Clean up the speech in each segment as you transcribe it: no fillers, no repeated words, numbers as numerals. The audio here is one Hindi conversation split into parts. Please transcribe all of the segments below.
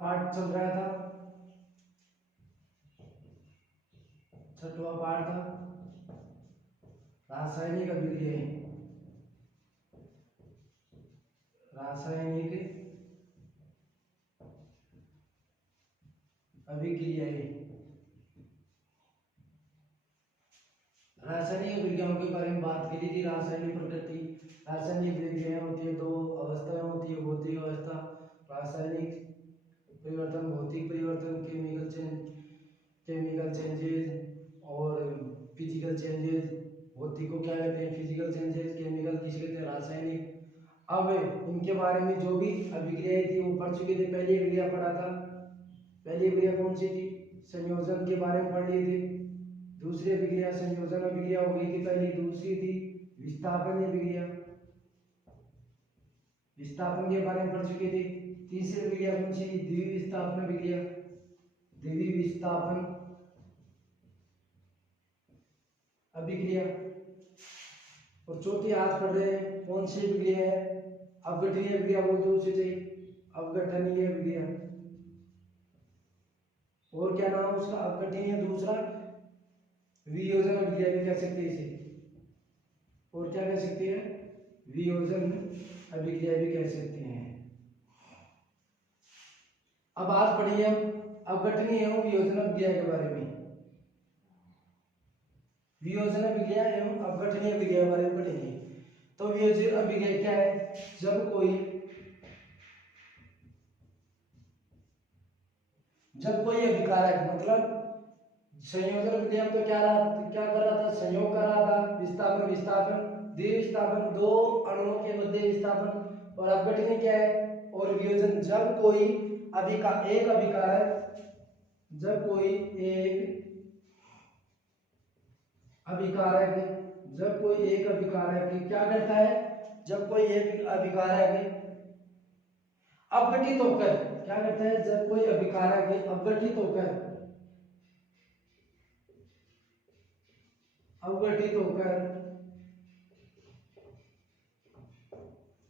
पार्ट चल रहा था, छठवां पार्ट था रासायनिक अभिक्रियाएं। रासायनिक अभिक्रियाएं, रासायनिक अभिक्रियाओं के बारे में बात करी थी। रासायनिक प्रकृति, रासायनिक अभिक्रियाएं होती है, दो अवस्थाएं होती है, भौतिक अवस्था, रासायनिक परिवर्तन, भौतिक परिवर्तन, केमिकल चेंजेस और फिजिकल चेंजेस। भौतिक को क्या कहते हैं? Physical changes. केमिकल किसे कहते हैं? रासायनिक। अब इनके बारे में जो भी अभिक्रियाएं थी वो पढ़ चुके थे। पहली अभिक्रिया पढ़ा था, पहली अभिक्रिया कौन सी थी? संयोजन के बारे में पढ़ लिए थे। दूसरी अभिक्रिया संयोजन अभिक्रिया हो गई थी पहली। दूसरी थी विस्थापन अभिक्रिया, विस्थापन के बारे में पढ़ चुके थे। तीसरी अभिक्रिया कौन सी थी? द्विविस्थापन अभिक्रिया, द्विविस्थापन अभिक्रिया। और चौथी आज पढ़ रहे हैं कौन सी अभिक्रिया है? अपघटनीय अभिक्रिया बोलते हैं उसे, अपघटनीय अभिक्रिया। और क्या नाम उसका? अपघटनीय। दूसरा वियोजन अभिक्रिया भी कह सकते हैं इसे। और क्या कह सकते हैं? वियोजन अभिक्रिया भी कह सकते हैं। अब आज पढ़िए हम अपघटनीय एवं वियोजन अभिक्रिया के बारे में। वियोजन अभिक्रिया एवं अपघटनीय अभिक्रिया के बारे में पढ़ेंगे। तो वियोजन अभिक्रिया क्या है? जब कोई अभिकारक, मतलब संयोजन अभिक्रिया में तो क्या कर रहा था? संयोग कर रहा था। विस्थापन, द्विविस्थापन, दो अणुओं के मध्य विस्थापन। और अपघटनीय क्या है? और वियोजन जब कोई एक अभिकारक, जब कोई एक अभिकारक क्या करता है? जब कोई एक अभिकारक अपघटित होकर क्या करता है? जब कोई अभिकारक अपघटित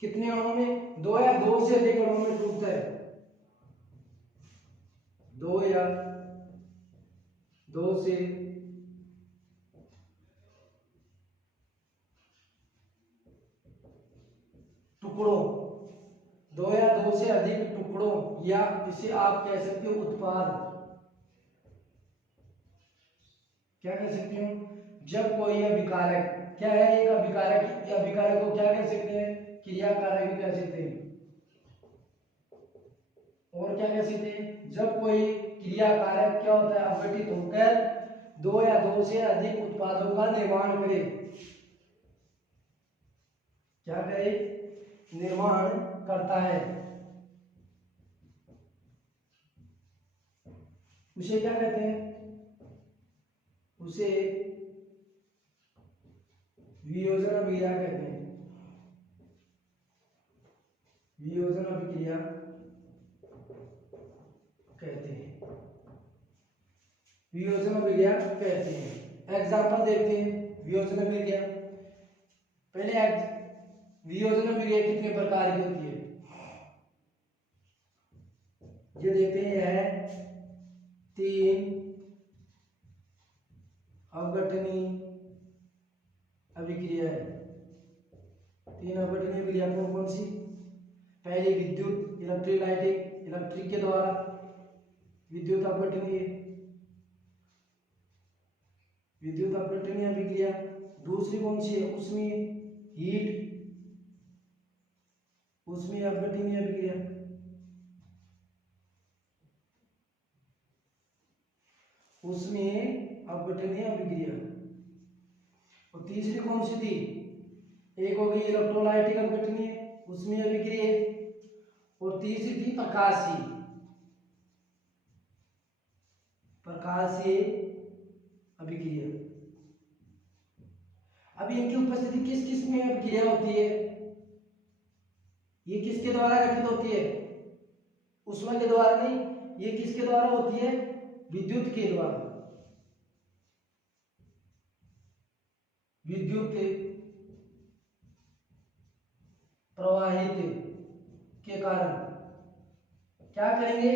कितने अणुओं में? दो या दो से अधिक अणुओं में टूटता है। दो या दो से टुकड़ों, दो या दो से अधिक टुकड़ों, या इसे आप कह सकते हो उत्पाद। क्या कह सकते हो? जब कोई अभिकारक क्या है? एक अभिकारक को क्या कह सकते हैं? क्रियाकारक भी कह सकते हैं। और क्या कह सकते हैं? जब कोई क्रियाकारक क्या होता है? अपघटित होकर दो या दो से अधिक उत्पादों का निर्माण करे। क्या करे? निर्माण करता है। उसे क्या कहते हैं? उसे वियोजन अभिक्रिया कहते हैं। वियोजन अभिक्रिया कहते हैं। वियोजन अभिक्रिया कहते हैं। एग्जांपल देखते हैं वियोजन अभिक्रिया। पहले वियोजन अभिक्रिया कितने प्रकार की होती है ये देखते हैं। यह 3 अपघटनीय अभिक्रिया है। 3 अपघटनीय अभिक्रिया कौन कौन सी? पहली विद्युत इलेक्ट्रोलाइटिक, इलेक्ट्रिक के द्वारा विद्युत अपघटनीय अभिक्रिया। दूसरी कौन सी है? ऊष्मीय अपघटनीय अभिक्रिया। ऊष्मीय अपघटनीय अभिक्रिया। और तीसरी कौन सी थी? एक हो गई इलेक्ट्रोलाइटिक अपघटनीय ऊष्मीय अभिक्रिया, और तीसरी थी प्रकाशीय अभिक्रिया। अभी इनकी उपस्थिति किस किस में अभिक्रिया होती है? ये किसके द्वारा गठित होती है? ऊष्मा के द्वारा नहीं, ये किसके द्वारा होती है? विद्युत के द्वारा। विद्युत प्रवाहित के कारण क्या करेंगे?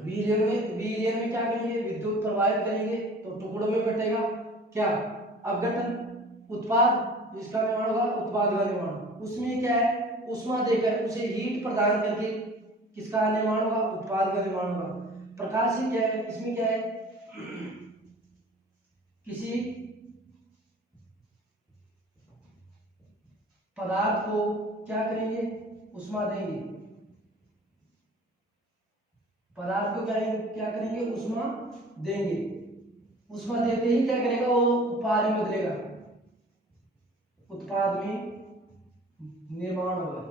वीर्यन में क्या करेंगे, विद्युत प्रवाहित करेंगे तो टुकड़ों में बटेगा क्या, अपघटन, उत्पाद जिसका निर्माण होगा, उत्पाद का निर्माण। उसमें क्या है, उष्मा देकर उसे हीट प्रदान करके किसका निर्माण होगा, उत्पाद का निर्माण होगा। प्रकाश से क्या है, इसमें क्या है, किसी पदार्थ को क्या करेंगे, उष्मा देंगे, पदार्थ को क्या करेंगे, उष्मा देंगे। उष्मा देते ही क्या करेगा, वो उत्पाद में बदलेगा, उत्पाद में निर्माण होगा।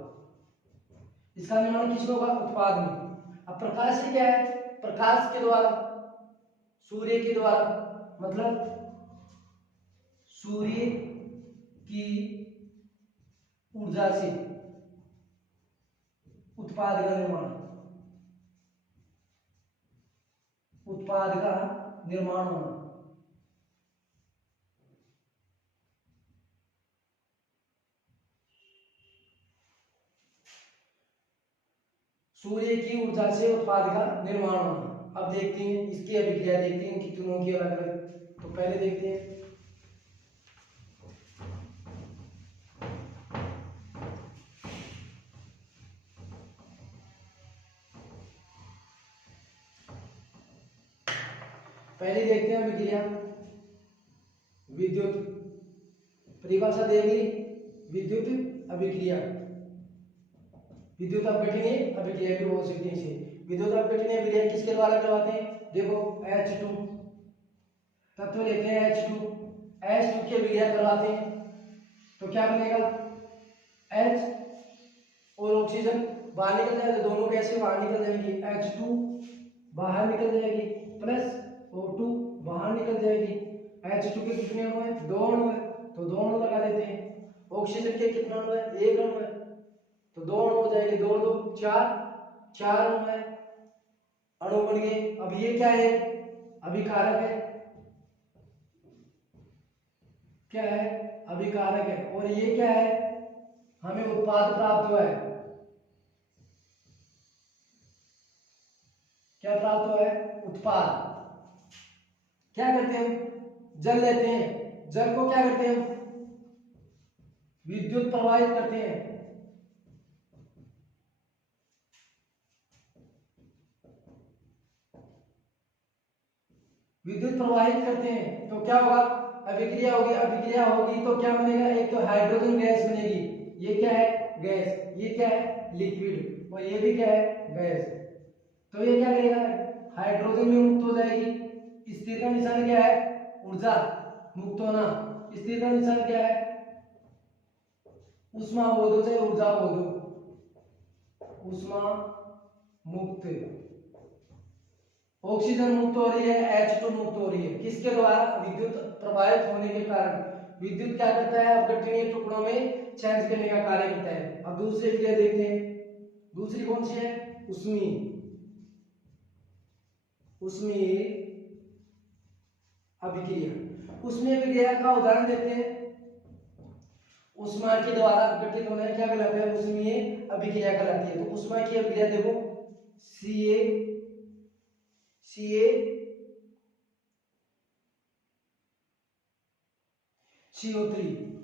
इसका निर्माण किसमें होगा, उत्पाद में। अब प्रकाश से क्या है, प्रकाश के द्वारा, सूर्य के द्वारा, मतलब सूर्य की ऊर्जा से उत्पाद का निर्माण, उत्पाद का निर्माण होना। सूर्य की ऊर्जा से उत्पाद का निर्माण होना। अब देखते हैं इसकी अभिक्रिया, देखते हैं कि तीनों की अलग अलग। तो पहले देखते हैं अभिक्रिया, विद्युत परिभाषा देख ली, विद्युत अभिक्रिया, विद्युत अपघटनीय अभिक्रिया भी बोल सकते हैं इसे। विद्युत अपघटनीय अभिक्रिया किसके द्वारा करवाते हैं, देखो H2 तत्व लेते हैं, H2 की अभिक्रिया करवाते हैं तो क्या बनेगा, H और ऑक्सीजन बाहर निकल जाए तो दोनों गैसें बाहर निकल जाएंगी, H2 बाहर निकल जाएगी प्लस O2 बाहर निकल जाएगी। H2 के कितने अणु हैं, 2 अणु हैं तो 2 अणु लगा देते हैं। ऑक्सीजन के कितने अणु हैं, 1 अणु है तो 2 अणु हो जाएंगे, 2 2 4 अणु है, अणु बन गए। अब ये क्या है, अभिकारक है, क्या है, अभिकारक है। और ये क्या है, हमें उत्पाद प्राप्त हुआ है, क्या प्राप्त हुआ है, उत्पाद। क्या करते हैं हम, जल लेते हैं, जल को क्या करते हैं हम, विद्युत प्रवाहित करते हैं, विद्युत प्रवाहित करते हैं तो क्या होगा, अभिक्रिया होगी, अभिक्रिया होगी तो क्या बनेगा, एक तो हाइड्रोजन गैस बनेगी, ये क्या है, गैस, ये क्या है, लिक्विड, और ये भी क्या है, गैस। तो ये क्या करेगा, हाइड्रोजन में मुक्त हो जाएगी। स्थिर का निशान क्या है, ऊर्जा, मुक्त होना। स्थिर का निशान क्या है, ऊष्मा अवरोध से ऊर्जा अवरोध, ऊष्मा मुक्त। ऑक्सीजन मुक्त हो रही है, H2 मुक्त हो रही है, किसके द्वारा, विद्युत प्रवाहित होने के कारण। विद्युत क्या करता है, अपघटनीय टुकड़ों में चेंज करने का कार्य करता है। अब दूसरी क्रिया देखते हैं, दूसरी कौन सी है, उष्मीय, उष्मीय अभिक्रिया। उष्मीय अभिक्रिया का उदाहरण देखते हैं, उष्मा के द्वारा अपघटित होना क्या कहलाता है, उष्मीय अभिक्रिया कहलाती है। तो उष्मा की अभिक्रिया देखो, CO3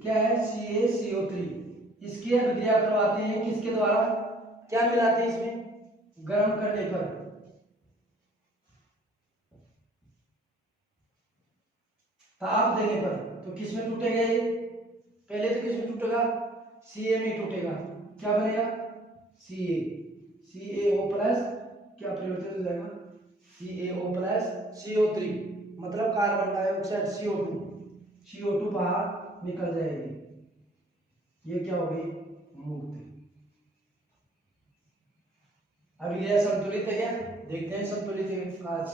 क्या है, CaCO3, इसकी अभिक्रिया करवाते हैं किसके द्वारा, क्या मिलाते हैं इसमें, गर्म करने पर, ताप देने पर। तो किसमें टूटेगा ये, पहले तो किसमें टूटेगा, Ca में टूटेगा, क्या बनेगा, CaO प्लस, क्या परिवर्तित हो जाएगा, CaO प्लस CO3, मतलब कार्बन डाइऑक्साइड CO2 बाहर निकल जाएगी, ये क्या हो गई, मुक्त। अब ये संतुलित है क्या, देखते हैं संतुलित है। आज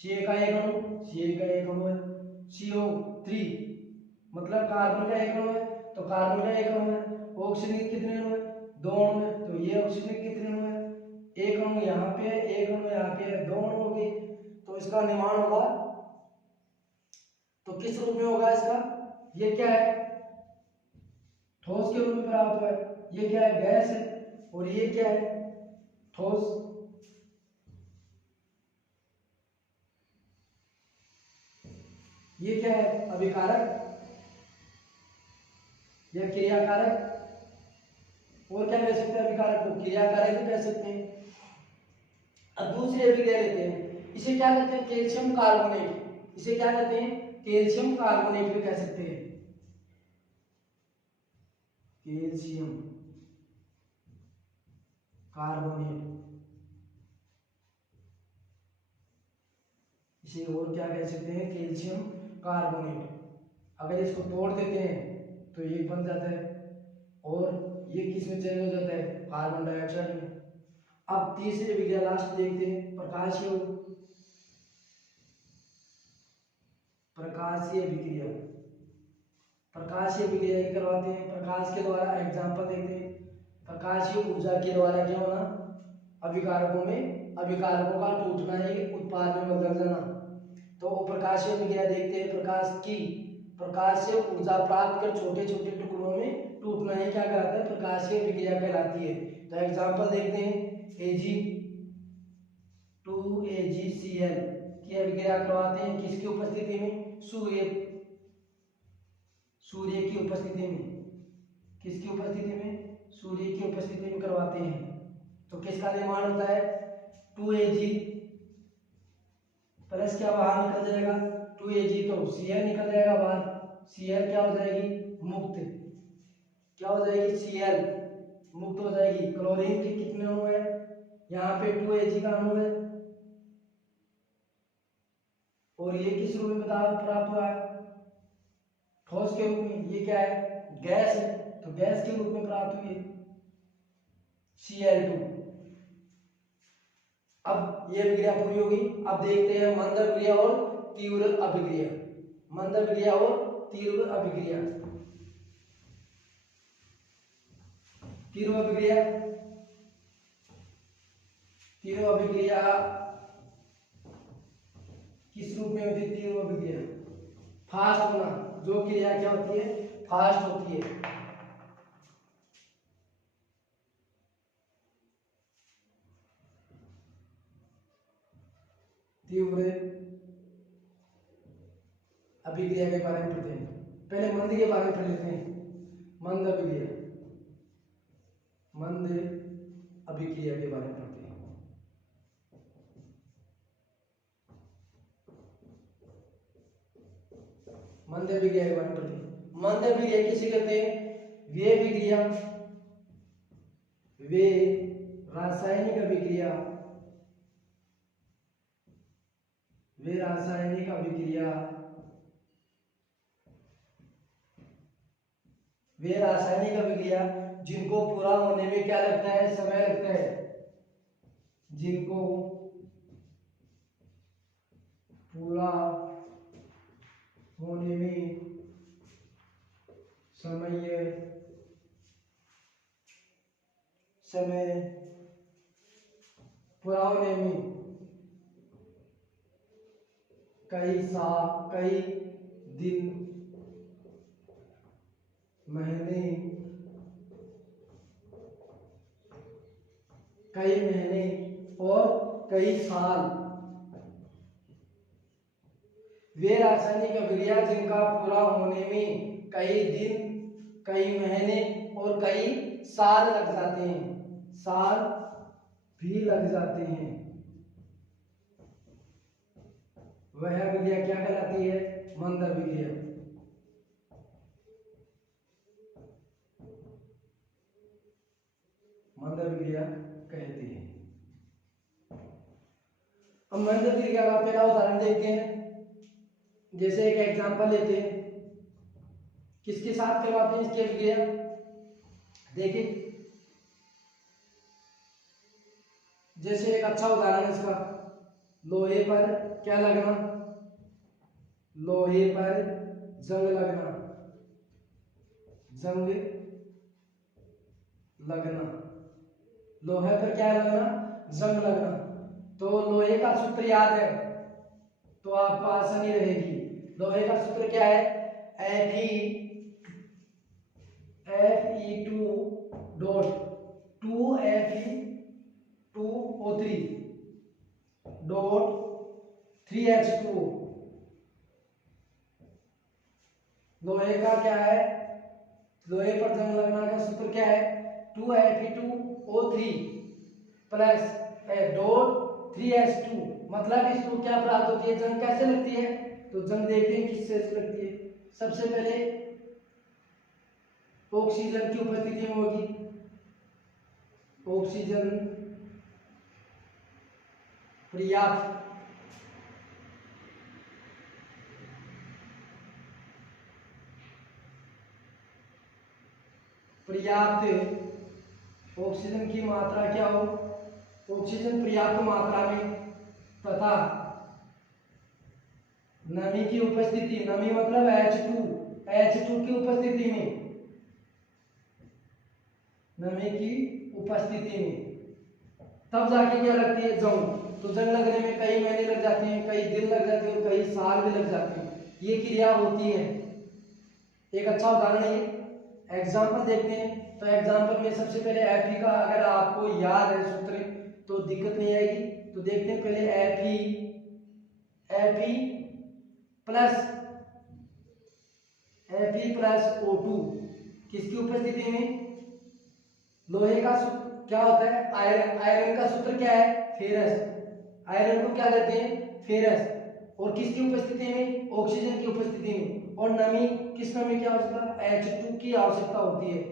Ca का एक अणु है, CO3 मतलब कार्बन का एक अणु है तो कार्बन का एक अणु है। ऑक्सीजन के कितने अणु है, 2 अणु है तो ये ऑक्सीजन के कितने अणु है, एक अणु यहाँ पे है, एक अणु यहाँ पे है, 2 अणु हो गए। तो इसका निर्माण होगा तो किस रूप में होगा इसका, ये क्या है, ठोस के रूप में प्राप्त हुआ है, ये क्या है, गैस है, और ये क्या है, ठोस। ये क्या है, अभिकारक या क्रियाकारक, और क्या कह सकते हैं अभिकारक को, क्रियाकारक भी कह सकते हैं। अब दूसरी अभिक्रिया लेते हैं, इसे क्या कहते हैं, कैल्शियम कार्बोनेट, इसे क्या कहते हैं, कैल्शियम कार्बोनेट भी कह सकते हैं, कैल्शियम कार्बोनेट, इसे और क्या कह सकते हैं, कैल्शियम कार्बोनेट। अगर इसको तोड़ देते हैं तो ये बन जाता है, और ये किस में चेंज हो जाता है, कार्बन डाइऑक्साइड में। अब तीसरी अभिक्रिया लास्ट देखते हैं, प्रकाशीय, प्रकाशीय अभिक्रिया, प्रकाशीय अभिक्रिया करवाते हैं प्रकाश के द्वारा। एग्जाम्पल देखते हैं, प्रकाशीय ऊर्जा के द्वारा क्या होना, अभिकारकों में अभिकारकों का टूटना ही उत्पाद में बदल जाना। तो प्रकाशीय अभिक्रिया देखते हैं, प्रकाश से ऊर्जा प्राप्त कर छोटे छोटे टुकड़ों में टूटना ही क्या कहलाता है, प्रकाशीय अभिक्रिया कहलाती है। तो एग्जाम्पल देखते हैं, Ag2AgCl की अभिक्रिया करवाते हैं किसकी उपस्थिति में, सूर्य की उपस्थिति में, किसकी उपस्थिति में, सूर्य की उपस्थिति में करवाते हैं। तो किसका निर्माण होता है, 2Ag प्लस क्या बाहर निकल जाएगा, 2Ag तो Cl निकल जाएगा बाहर, Cl क्या हो जाएगी, मुक्त, क्या हो जाएगी, Cl मुक्त हो जाएगी। क्लोरीन के कितने अणु है, यहाँ पे 2Ag का अणु है, और ये किस रूप में प्राप्त हुआ है, ठोस के रूप में। ये क्या है, गैस है, तो गैस के रूप में प्राप्त हुई है Cl2। अब ये अभिक्रिया पूरी होगी। अब देखते हैं मंद अभिक्रिया और तीव्र अभिक्रिया, मंद अभिक्रिया और तीव्र अभिक्रिया। तीव्र अभिक्रिया, तीव्र अभिक्रिया किस रूप में होती है, तीव्र अभिक्रिया फास्ट होना, जो क्रिया क्या होती है, फास्ट होती है। तीव्र अभिक्रिया के बारे में पढ़ते हैं, पहले मंद के बारे में पढ़ लेते हैं। मंद अभिक्रिया, मंद अभिक्रिया के बारे में पढ़ते हैं। मंद अभिक्रिया के बारे में पढ़ते हैं। मंद अभिक्रिया किसे कहते हैं, वे अभिक्रिया, वे रासायनिक अभिक्रिया, वे रासायनिक अभिक्रिया, वे रासायनिक अभिक्रिया जिनको पूरा होने में क्या लगता है, समय लगता है, जिनको पूरा होने में समय पूरा होने में कई दिन, महीने, कई महीने और कई साल, वे रासायनिक अभिक्रिया जिनका पूरा होने में कई दिन, कई महीने और कई साल लग जाते हैं, साल भी लग जाते हैं, वह अभिक्रिया क्या कहलाती है, मंद अभिक्रिया। मंद अभिक्रिया कहते हैं। अब मंद अभिक्रिया का पहला उदाहरण देखते हैं, जैसे एक एग्जांपल लेते हैं, किसके साथ करवाते हैं इसकी अभिक्रिया, देखिए जैसे एक अच्छा उदाहरण इसका, लोहे पर क्या लगना, लोहे पर जंग लगना, जंग लगना, लोहे पर क्या लगना, जंग लगना। तो लोहे का सूत्र याद है तो आपको आसानी रहेगी। लोहे का सूत्र क्या है, Fe2 dot 2Fe2O3 dot 3H2O, लोहे का क्या है, लोहे पर जंग लगना का सूत्र क्या है, 2Fe2O3 प्लस डॉट 3H2। मतलब इसको क्या प्राप्त होती है, जंग कैसे लगती है, तो जंग देखते हैं किससे लगती है। सबसे पहले ऑक्सीजन की उपस्थिति में होगी, ऑक्सीजन पर्याप्त पर्याप्त ऑक्सीजन की मात्रा क्या हो, ऑक्सीजन पर्याप्त मात्रा में तथा नमी की उपस्थिति, नमी मतलब H2 की उपस्थिति में, नमी की उपस्थिति में तब जाके क्या लगती है, जंग। तो जंग लगने में कई महीने लग जाते हैं, कई दिन लग जाते हैं और कई साल भी लग जाते हैं, ये क्रिया होती है। एक अच्छा उदाहरण है, एग्जाम्पल देखते हैं। तो एग्जाम्पल में सबसे पहले Fe का अगर आपको याद है सूत्र तो दिक्कत नहीं आएगी। तो देखते हैं पहले Fe प्लस O2 किसकी उपस्थिति में, लोहे का सूत्र क्या होता है, आयरन का सूत्र क्या है, फेरस। आयरन को क्या कहते हैं, फेरस। और किसकी उपस्थिति में, ऑक्सीजन की उपस्थिति में। और नमी, किस नमी की आवश्यकता, H2 की आवश्यकता होती है,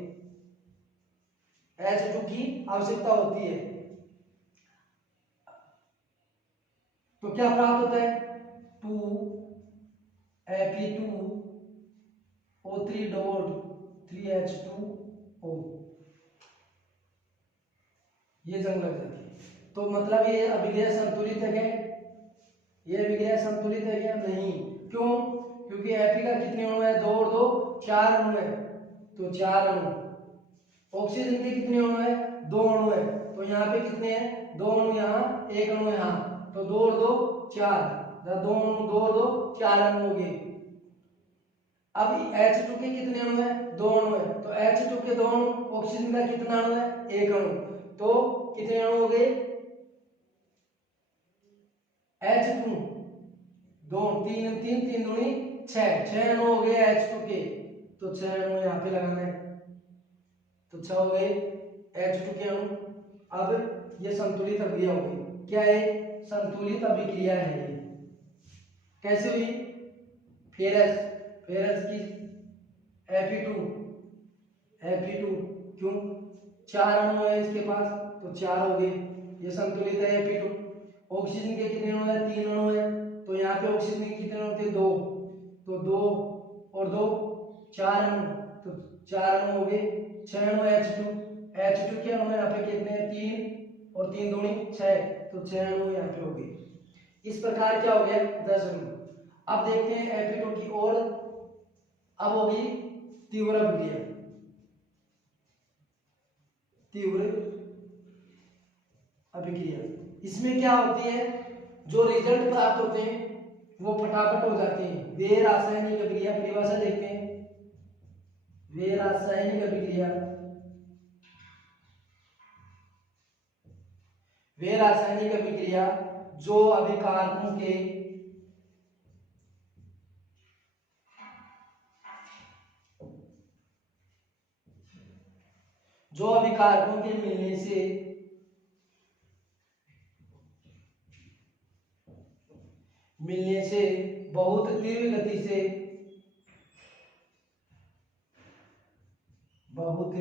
H2 की आवश्यकता होती है। तो क्या प्राप्त होता है, 2Fe2O3 डॉट 3H2O, ये जंग लग जाती है। तो मतलब ये अभिक्रिया संतुलित है क्या, ये अभिक्रिया संतुलित है क्या, नहीं। क्यों, क्योंकि Fe का कितने अणु है, 2 और 2 4 अणु है, तो 4 अणु। ऑक्सीजन के कितने अणु है, 2 अणु है, तो यहाँ पे कितने हैं, 2 अणु यहाँ, 1 अणु यहाँ, तो 2 और 2 4, 2 अणु, 2 और 2 4 अणु हो गए। अब H2 के कितने अणु है, 2 अणु है, तो H2 के 2 अणु, ऑक्सीजन का कितना अणु है, 1 अणु, तो कितने अणु हो गए, H2 2 3 3 3 दूनी 6 अणु हो गए H2 के, तो 6 अणु यहाँ पे लगाना है, तो 6 हो गए H2 के अणु। अब ये संतुलित अभिक्रिया होगी, क्या है, संतुलित अभिक्रिया है ये। कैसे हुई, फेरस, फेरस की Fe2 क्यों, 4 अणु है इसके पास, तो 4 हो गए, ये संतुलित है Fe2। ऑक्सीजन के कितने अणु है, 3 अणु है, तो यहाँ पे ऑक्सीजन के कितने अणु थे, 2, तो 2 और 2 4 अणु, तो 4 अणु हो गए, 6 अणु H2 के अणु यहाँ पे कितने हैं, 3 और 3 दूनी 6, तो 6 अणु यहाँ पे हो गए। इस प्रकार क्या हो गया, 10 अणु। अब देखते हैं Fe2 की ओर, अब होगी तीव्र अभिक्रिया, तीव्र अभिक्रिया। इसमें क्या होती है, जो रिजल्ट प्राप्त होते हैं वो फटाफट हो जाते हैं। वे रासायनिक अभिक्रिया, परिभाषा देखते हैं, वे रासायनिक अभिक्रिया, वे रासायनिक अभिक्रिया जो अभिकारकों के मिलने से बहुत तीव्र गति से, बहुत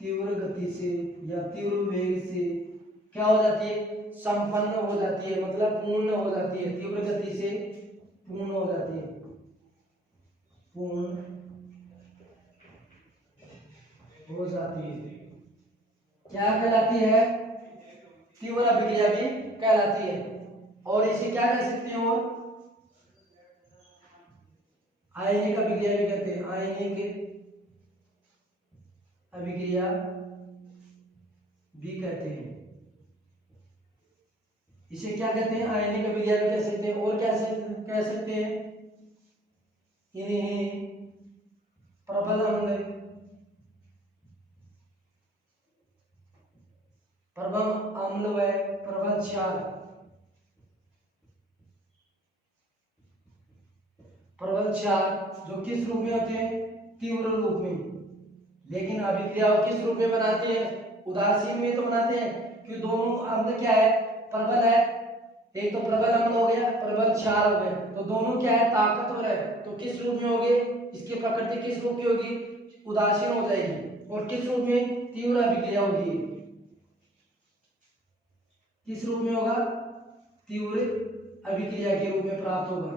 तीव्र गति से या तीव्र वेग से क्या हो जाती है, संपन्न हो जाती है, मतलब पूर्ण हो जाती है, तीव्र गति से पूर्ण हो जाती है, पूर्ण हो जाती है, क्या कहलाती है, तीव्र अभिक्रिया भी कहलाती है। और इसे क्या कह सकते हैं, और आयनिक अभिक्रिया भी कहते हैं, आयनिक अभिक्रिया भी कहते हैं। इसे क्या कहते हैं, आयनिक अभिक्रिया भी कह सकते हैं। और क्या कह सकते हैं, इन्हें प्रबल अम्ल, प्रबल अम्ल व प्रबल क्षार, प्रबल क्षार जो किस रूप में होते हैं, तीव्र रूप में। लेकिन अभिक्रिया किस रूप में बनाते हैं, उदासीन में तो बनाते हैं, क्योंकि दोनों अम्ल क्या है, प्रबल है। एक तो प्रबल अम्ल हो गया, प्रबल क्षार हो गया, तो दोनों क्या है, ताकतवर है। तो किस रूप में होंगे, इसकी प्रकृति किस रूप की होगी, उदासीन हो जाएगी। और किस रूप में, तीव्र अभिक्रिया होगी। किस रूप में होगा, तीव्र अभिक्रिया के रूप में प्राप्त होगा।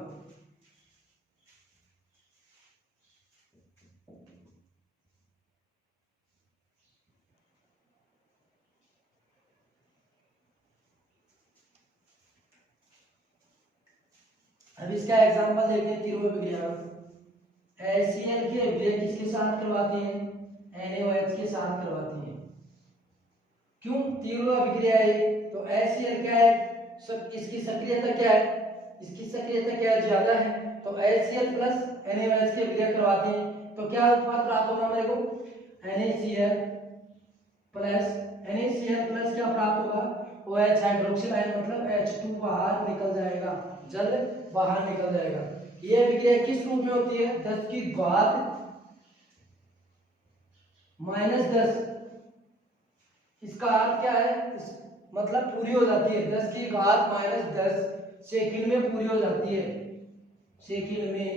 अब इसका एग्जांपल देखते हैं तीव्र अभिक्रिया। HCl की अभिक्रिया किसके साथ करवाते हैं, NaOH के साथ करवाते हैं। क्यों, तीव्र अभिक्रिया है तो HCl क्या है, इसकी सक्रियता क्या है, इसकी सक्रियता क्या है, ज्यादा है। तो HCl प्लस NaOH की अभिक्रिया करवाते हैं, तो क्या उत्पाद प्राप्त होगा हमारे को, NaCl प्लस क्या प्राप्त होगा, OH हाइड्रोक्सिल आयन, मतलब H2 बाहर निकल जाएगा, जल बाहर निकल जाएगा। यह अभिक्रिया किस रूप में होती है, 10 की घात -10। इसका अर्थ क्या है, मतलब पूरी हो जाती है, 10 की घात -10 सेकंड में पूरी हो जाती है, सेकंड में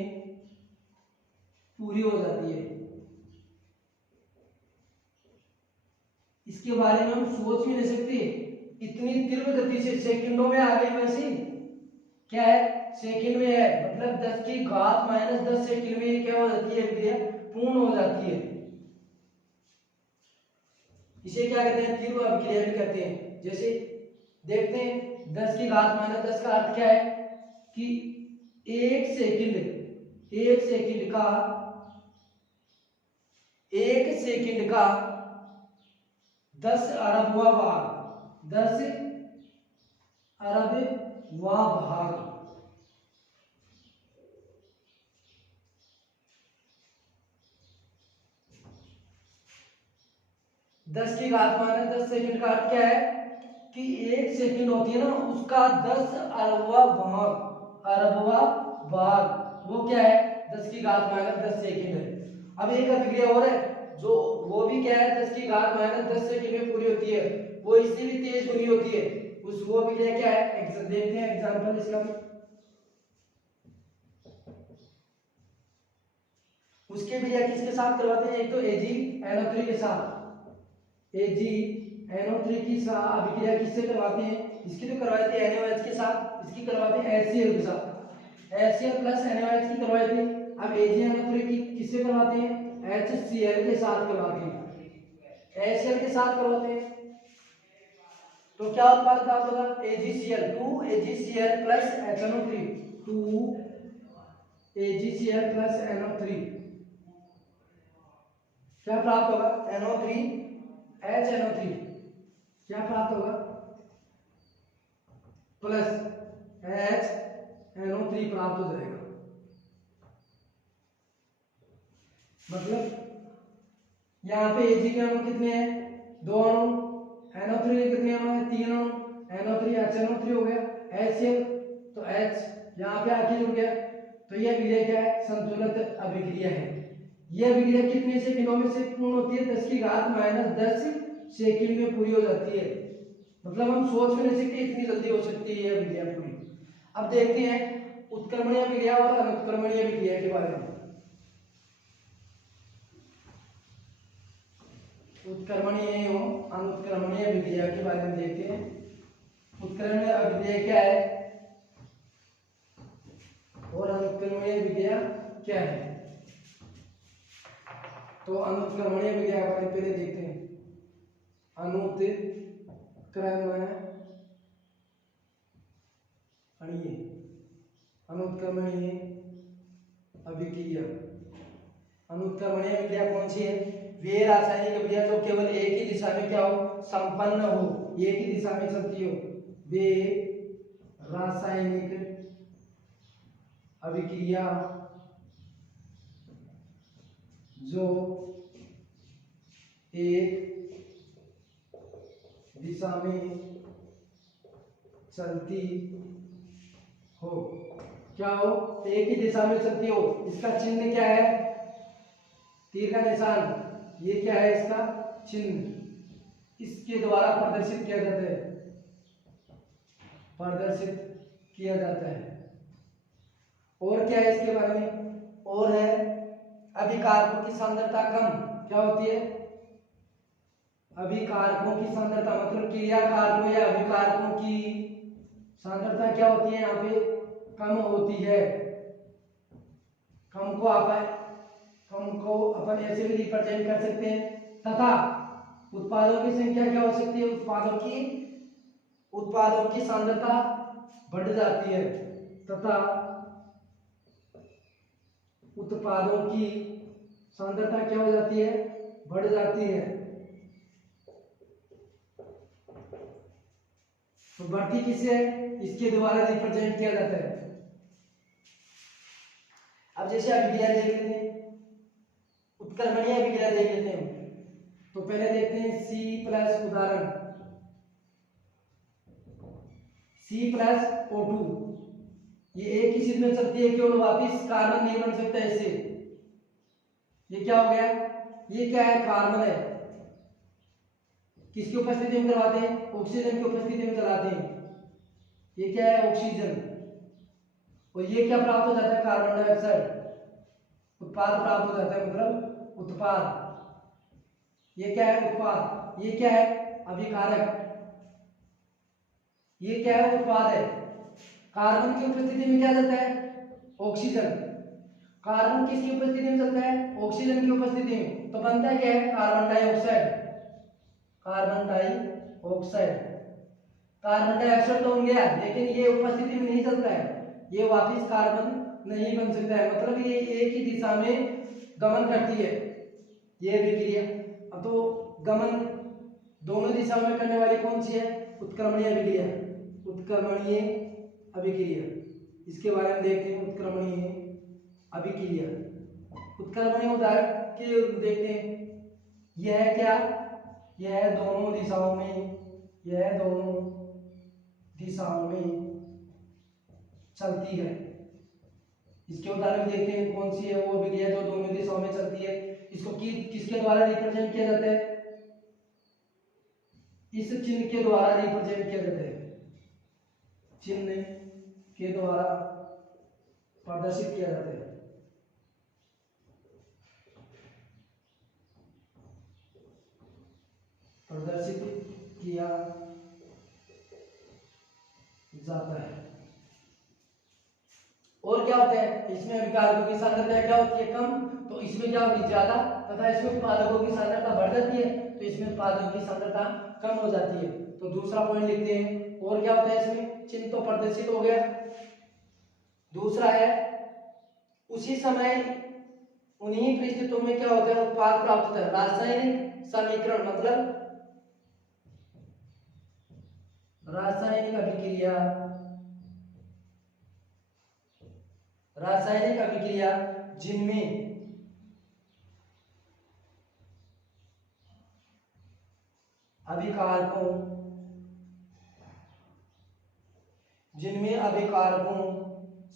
पूरी हो जाती है। इसके बारे में हम सोच भी नहीं सकते, इतनी तीव्र गति से सेकंडों में आ गई। वैसे क्या है, सेकंड में है, मतलब 10 की घात -10 सेकंड में क्या हो जाती है, अभिक्रिया पूर्ण हो जाती है। इसे क्या कहते हैं, तीव्र अभिक्रिया भी कहते हैं। जैसे देखते हैं 10 की घात -10 का अर्थ क्या है कि एक सेकंड का 10 अरबवां भाग, 10 अरबवां भाग। 10 की घात -10 सेकंड का अर्थ क्या है कि एक सेकंड होती है ना, उसका 10 अरबवा भाग वो क्या है, 10 की घात -10 सेकंड है। अब एक अभिक्रिया और है जो वो भी क्या है, 10 की घात -10 सेकंड में पूरी होती है, वो इससे भी तेज गुनी होती है। उस वो अभिक्रिया क्या है, देखते हैं एग्जांपल इसका भी। उसके भी किसके साथ करवाते हैं, एक तो AgNO3 के साथ, AgNO3 की अभिक्रिया किससे करवाते हैं, इसकी तो करवाते हैं NaOH के साथ, इसकी करवाते हैं HCl के साथ, HCl प्लस NaOH की करवाते हैं। अब AgNO3 की किससे करवाते हैं, HCl के साथ करवाते हैं, HCl के साथ करवाते हैं। तो क्या उत्पाद प्राप्त होगा, AgCl 2AgCl plus HNO3, 2AgCl plus NO3 क्या प्राप्त होगा, NO3 HNO3 क्या प्राप्त होगा, प्लस HNO3 प्राप्त हो जाएगा। मतलब यहाँ पे Ag के अणु कितने हैं, 2 अणु, NO3 के कितने अणु हैं, 3 अणु, NO3 HNO3 हो गया, HCl तो H यहाँ पे आके जुड़ गया। तो यह अभिक्रिया क्या है, संतुलित अभिक्रिया है। यह अभिक्रिया कितने सेकंडों में से पूर्ण होती है, 10 की घात -10 सेकंड में पूरी हो जाती है। मतलब हम सोच भी नहीं सकते इतनी जल्दी हो सकती है यह अभिक्रिया पूरी। अब देखते हैं उत्क्रमणीय अभिक्रिया और अनुत्क्रमणीय अभिक्रिया के बारे में। उत्क्रमणीय एवं अनुत्क्रमणीय अभिक्रिया के बारे में देखते हैं। उत्क्रमणीय अभिक्रिया क्या है और अनुत्क्रमणीय अभिक्रिया क्या है। तो अनुत्क्रमणीय अभिक्रिया के बारे में पहले देखते हैं। अनुत्क्रमणीय अभिक्रिया, अनुत्क्रमणीय अभिक्रिया कौन सी है, वे रासायनिक अभिक्रिया जो केवल एक ही दिशा में क्या हो, संपन्न हो, एक ही दिशा में चलती हो। वे रासायनिक अभिक्रिया जो एक दिशा में चलती हो। क्या हो, एक ही दिशा में चलती हो। इसका चिन्ह क्या है, तीर का निशान, ये क्या है इसका चिन्ह, इसके द्वारा प्रदर्शित किया जाता है, प्रदर्शित किया जाता है। और क्या है इसके बारे में, और है अभिकारकों की सांद्रता कम क्या होती है, अभिकारकों की सांद्रता मतलब क्रिया कारकों या अभिकारकों की सांद्रता क्या होती है, यहाँ पे कम होती है। कम को अपन ऐसे भी रिप्रेजेंट कर सकते हैं, तथा उत्पादों की संख्या क्या हो सकती है, उत्पादों की सांद्रता बढ़ जाती है, तथा उत्पादों की सांद्रता क्या हो जाती है, बढ़ जाती है। तो बढ़ती किससे है, इसके द्वारा रिप्रेजेंट किया जाता है। अब जैसे अभिक्रिया देख लेते हैं, उत्क्रमणीय अभिक्रिया देख लेते हैं। तो पहले देखते हैं C+ उदाहरण C+O2, ये एक ही चीज में चलती है, केवल वापिस कार्बन नहीं बन सकता इससे। ये क्या हो गया, ये क्या है, कार्बन है, किसकी उपस्थिति में चलाते हैं, ऑक्सीजन की उपस्थिति में चलाते हैं। ये क्या है, ऑक्सीजन, और ये क्या प्राप्त हो जाता है, कार्बन डाइऑक्साइड, उत्पाद प्राप्त हो जाता है, मतलब उत्पाद। ये क्या है, उत्पाद, ये क्या है, अभिकारक, ये क्या है, उत्पाद है। कार्बन की उपस्थिति में क्या चलता है, ऑक्सीजन, कार्बन किसकी उपस्थिति में चलता है, ऑक्सीजन की उपस्थिति में, तो बनता है क्या है, carbon dioxide, carbon dioxide. Carbon dioxide तो बन गया, लेकिन ये उपस्थिति में नहीं चलता है, ये वापिस कार्बन नहीं बन सकता है, मतलब ये एक ही दिशा में गमन करती है ये अभिक्रिया। अब तो गमन दोनों दिशाओं में करने वाली कौन सी है, उत्क्रमणीय अभिक्रिया, उत्क्रमणीय अभिक्रिया। इसके बारे में देखते हैं, उत्क्रमणीय अभिक्रिया। उत्क्रमणीय उदाहरण के देखते हैं, यह क्या, यह दोनों दिशाओं में, यह दोनों दिशाओं में चलती है। इसके उदाहरण देखते हैं, कौन सी है वो अभिक्रिया जो दोनों दिशाओं में चलती है। इसको किसके द्वारा रिप्रेजेंट किया जाता है, इस चिन्ह के द्वारा रिप्रेजेंट किया जाता है, चिन्ह के द्वारा प्रदर्शित किया जाता है। प्रदर्शित किया जाता है। और क्या होता है, इसमें अभिकारकों की सांद्रता क्या होती है, कम, तो इसमें क्या होती है, ज्यादा, तथा इसमें उत्पादकों की सांद्रता बढ़ जाती है, तो इसमें उत्पादकों की सांद्रता कम हो जाती है। तो दूसरा पॉइंट लिखते हैं, और क्या होता है इसमें, चिन्ह तो प्रदर्शित हो गया। दूसरा है, उसी समय उन्हीं परिस्थितियों में क्या होता है, उत्पाद प्राप्त होता है, रासायनिक समीकरण, मतलब रासायनिक अभिक्रिया, रासायनिक अभिक्रिया जिनमें अभिकारकों,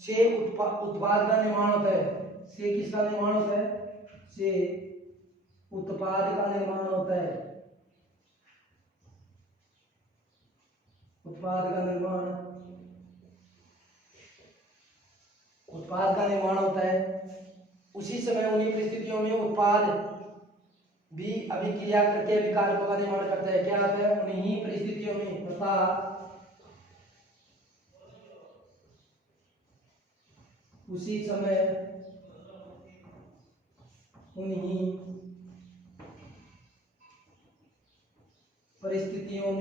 से उत्पाद का निर्माण होता है, से किसका निर्माण होता है, से उत्पाद का निर्माण होता है, उत्पाद का निर्माण, उत्पाद का निर्माण होता है। उसी समय उन्हीं परिस्थितियों में उत्पाद भी अभिक्रिया करके अभिकारकों का निर्माण करता है। क्या होता है, उन्हीं परिस्थितियों में तथा उसी समय उन्हीं परिस्थितियों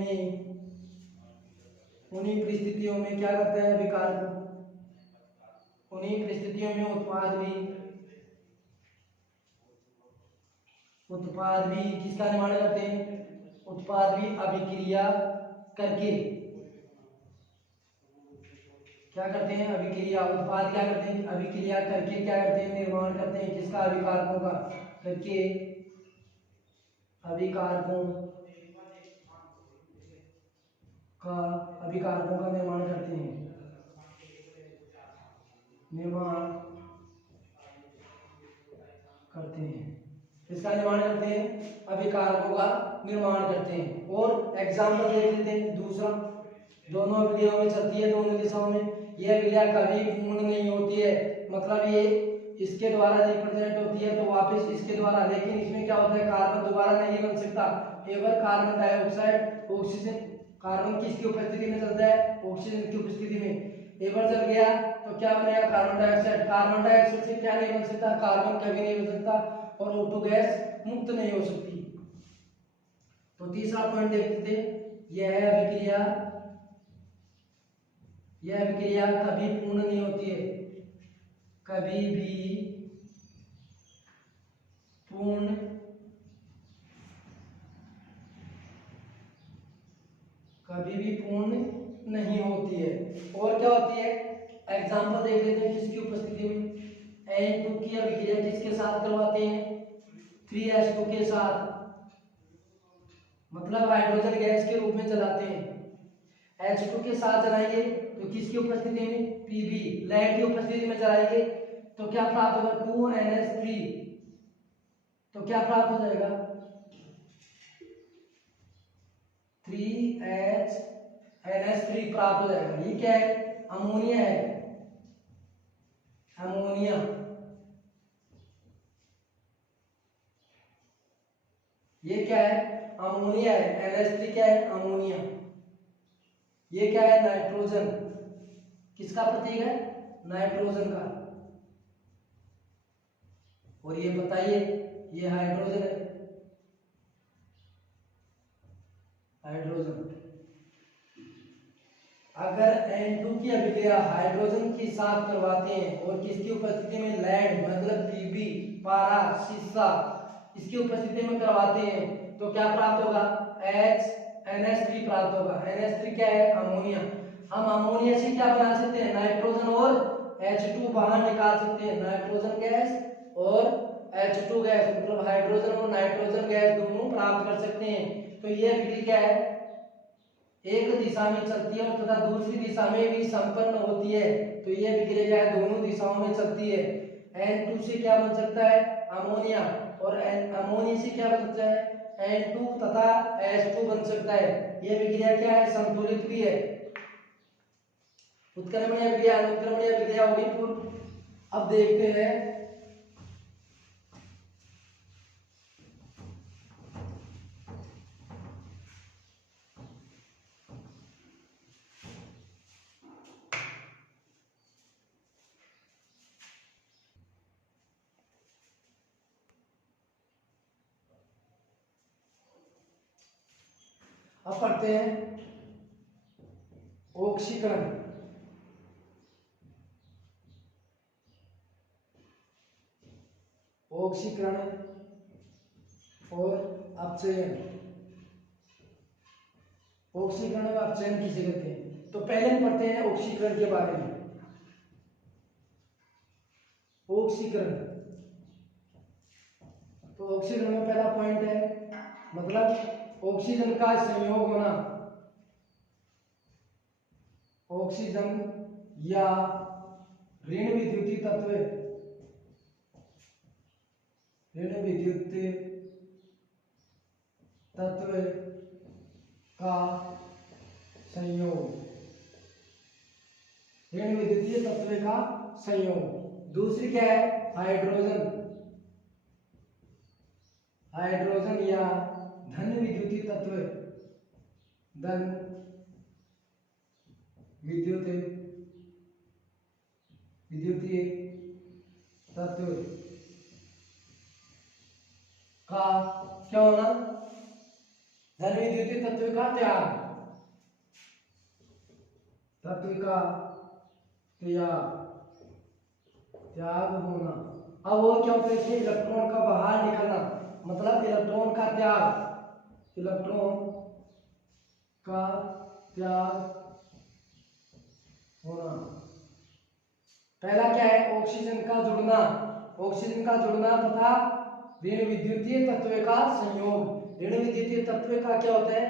में क्या करता है, अभिकारक, उन्हीं परिस्थितियों में उत्पाद भी किसका निर्माण करते हैं, उत्पाद भी अभिक्रिया करके क्या करते हैं, अभिक्रिया, उत्पाद क्या करते हैं, अभिक्रिया करके क्या करते हैं, निर्माण करते हैं, किसका, अभिकारकों का, करके अभिकारकों का निर्माण करते हैं। निर्माण करते हैं, इसका निर्माण करते हैं, अभिकारकों का निर्माण करते हैं। और एग्जाम्पल देख लेते हैं दूसरा, दोनों अभिक्रियाओं में चलती है, दोनों दिशाओं में। यह अभिक्रिया कभी पूर्ण नहीं होती है, मतलब ये इसके द्वारा रिप्रेजेंट होती है तो वापस इसके द्वारा, लेकिन इसमें क्या होता है, कार्बन दोबारा नहीं बन सकता। Ever carbon dioxide oxygen, carbon किसकी उपस्थिति में चलता है, ऑक्सीजन की उपस्थिति में। एवर जल गया तो क्या बनेगा, कार्बन डाइऑक्साइड। कार्बन डाइऑक्साइड से क्या नहीं बन सकता, कार्बन कभी नहीं बन सकता, और O2 गैस मुक्त नहीं हो सकती। तो तीसरा पॉइंट देखते थे, यह अभिक्रिया कभी पूर्ण नहीं होती है, कभी भी पूर्ण नहीं होती है। और क्या होती है, एग्जांपल देख लेते हैं किसकी उपस्थिति में। N2 की अभिक्रिया किसके साथ करवाते हैं, 3H2 के साथ, मतलब हाइड्रोजन गैस के रूप में जलाते हैं। H2 के साथ जलाएंगे तो किसकी उपस्थिति में, Pb लैंड की उपस्थिति में जलाएंगे तो क्या प्राप्त होगा, 2NH3, तो क्या प्राप्त हो जाएगा, 3NH3 प्राप्त हो जाएगा। ये क्या है, अमोनिया है, अमोनिया। ये क्या है, अमोनिया है, NH3 क्या है, अमोनिया। ये क्या है, नाइट्रोजन, किसका प्रतीक है, नाइट्रोजन का। और ये बताइए, ये हाइड्रोजन है, हाइड्रोजन। अगर N2 की अभिक्रिया हाइड्रोजन के साथ करवाते हैं और किसकी उपस्थिति में, लेड मतलब Pb, पारा, शीशा, इसकी उपस्थिति में करवाते हैं तो क्या प्राप्त होगा, NH3 प्राप्त होगा। NH3 क्या है, अमोनिया। हम अमोनिया से क्या बना सकते हैं, नाइट्रोजन और H2 बाहर निकाल सकते हैं, नाइट्रोजन गैस और H2 गैस, मतलब हाइड्रोजन और नाइट्रोजन गैस दोनों प्राप्त कर सकते हैं। तो ये अभिक्रिया क्या है, एक दिशा में चलती है और तथा दूसरी दिशा में भी संपन्न होती है। तो ये अभिक्रिया है, दोनों दिशाओं में चलती है। N2 से क्या बन सकता है, अमोनिया, और अमोनिया से क्या बन सकता है, N2 तथा H2 बन सकता है। ये अभिक्रिया क्या है, संतुलित भी है। उत्क्रमणीय अभिक्रिया, अनुत्क्रमणीय अभिक्रिया होगी पूर्ण। अब देखते हैं अब पढ़ते हैं ऑक्सीकरण। ऑक्सीकरण और अपचयन, ऑक्सीकरण और अपचयन किसे कहते हैं। तो पहले हम पढ़ते हैं ऑक्सीकरण के बारे में। ऑक्सीकरण, तो ऑक्सीकरण में पहला पॉइंट है, मतलब ऑक्सीजन का संयोग होना, ऑक्सीजन या ऋण विद्युतीय तत्व, ऋण विद्युतीय तत्व का संयोग, ऋण विद्युतीय तत्व का संयोग। दूसरी क्या है, हाइड्रोजन, हाइड्रोजन या धन विद्युतीय तत्व, धन विद्युतीय तत्व का क्या होना, धन विद्युतीय तत्व का त्याग, तत्व का त्याग होना। अब वो क्या होता है, इलेक्ट्रॉन का बाहर निकलना, मतलब इलेक्ट्रॉन का त्याग, इलेक्ट्रॉन का त्याग होना। पहला क्या है, ऑक्सीजन का जुड़ना, ऑक्सीजन का जुड़ना तथा ऋण विद्युतीय तत्व का संयोग। ऋण विद्युतीय तत्व का क्या होता है,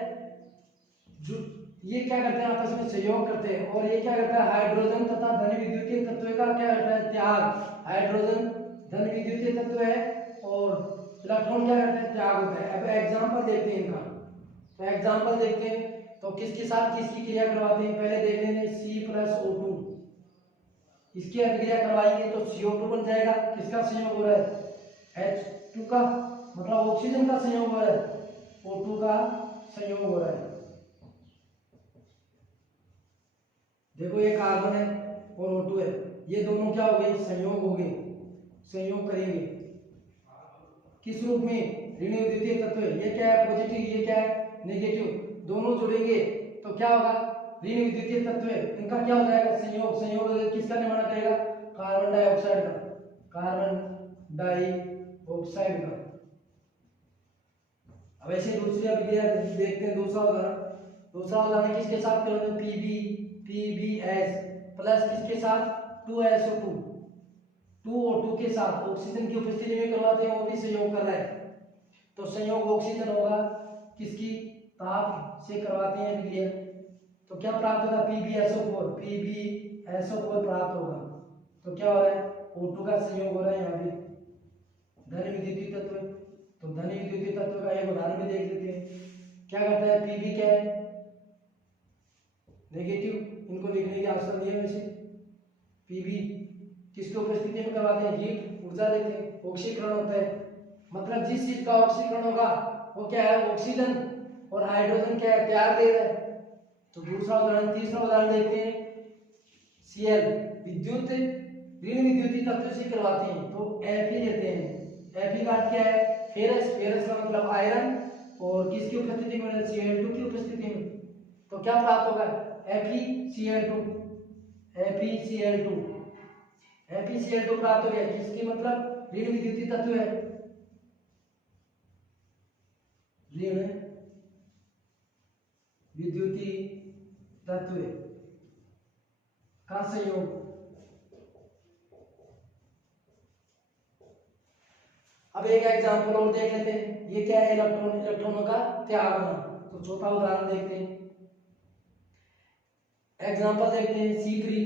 ये क्या करते हैं, आपस में सहयोग करते हैं। और ये क्या करता है, हाइड्रोजन तथा धन विद्युतीय तत्व का क्या करता है, त्याग। हाइड्रोजन धन विद्युतीय तत्व है और इलेक्ट्रॉन क्या करता है, त्याग होता है। अब एग्जांपल देखते हैं इनका, तो एग्जांपल देखते हैं। तो किसके साथ किसकी क्रिया करवाते हैं, पहले देख लेंगे C+O2। इसकी अभिक्रिया करवाएंगे तो CO2 बन जाएगा। किसका संयोग हो रहा है, H2 का, मतलब ऑक्सीजन का संयोग हो रहा है, O2 का संयोग हो रहा है। देखो ये कार्बन है और O2 है, ये दोनों क्या हो गए, संयोग हो गए, संयोग करेंगे किस रूप में, ऋणात्मक विद्युतीय तत्व है। ये क्या है, पॉजिटिव, ये क्या है, नेगेटिव, दोनों जुड़ेंगे तो क्या होगा, ऋणात्मक विद्युतीय तत्व है, इनका क्या हो जाएगा, संयोग। संयोग किसका निर्माण करेगा, कार्बन डाइऑक्साइड का, कार्बन डाइऑक्साइड का। अब ऐसे दूसरी अभिक्रिया देखते हैं, दूसरा उदाहरण किसके साथ करेंगे, PbS प्लस किसके साथ, 2SO2, 2O2 के साथ ऑक्सीजन की उपस्थिति में करवाते हैं, वो भी संयोग कर रहा है। तो संयोग ऑक्सीजन होगा, किसकी, ताप से करवाते हैं अभिक्रिया। तो क्या प्राप्त होगा, PbSO4 प्राप्त होगा। तो क्या हो रहा है, O2 का संयोग हो रहा है यहाँ पे, धन विद्युतीय तत्व। तो धन विद्युतीय तत्व का एक उदाहरण भी देख लेते हैं। क्या करता है, Pb क्या है, नेगेटिव, इनको लिखने की आवश्यकता नहीं है वैसे। Pb किसकी उपस्थिति में करवाते हैं, हीट, ऊर्जा देते हैं, ऑक्सीकरण होता है। मतलब जिस चीज का ऑक्सीकरण होगा वो क्या है, ऑक्सीजन, और हाइड्रोजन क्या है, त्याग दे रहा है। तो दूसरा उदाहरण, तीसरा उदाहरण देखते हैं, Cl विद्युत ऋण विद्युतीय तत्व से करवाते हैं तो Fe लेते हैं। Fe का अर्थ क्या है, फेरस, फेरस का मतलब आयरन, और किसकी उपस्थिति में, Cl2 की उपस्थिति में। तो क्या प्राप्त होगा, FeCl2, FeCl2 प्राप्त हो गया, किसकी, मतलब ऋण विद्युतीय तत्व है, ऋण विद्युतीय तत्व का संयोग। अब एक एग्जांपल और देख लेते हैं, ये क्या है, इलेक्ट्रॉनों का त्याग होना। तो चौथा उदाहरण देखते हैं, एग्जांपल देखते हैं, C3,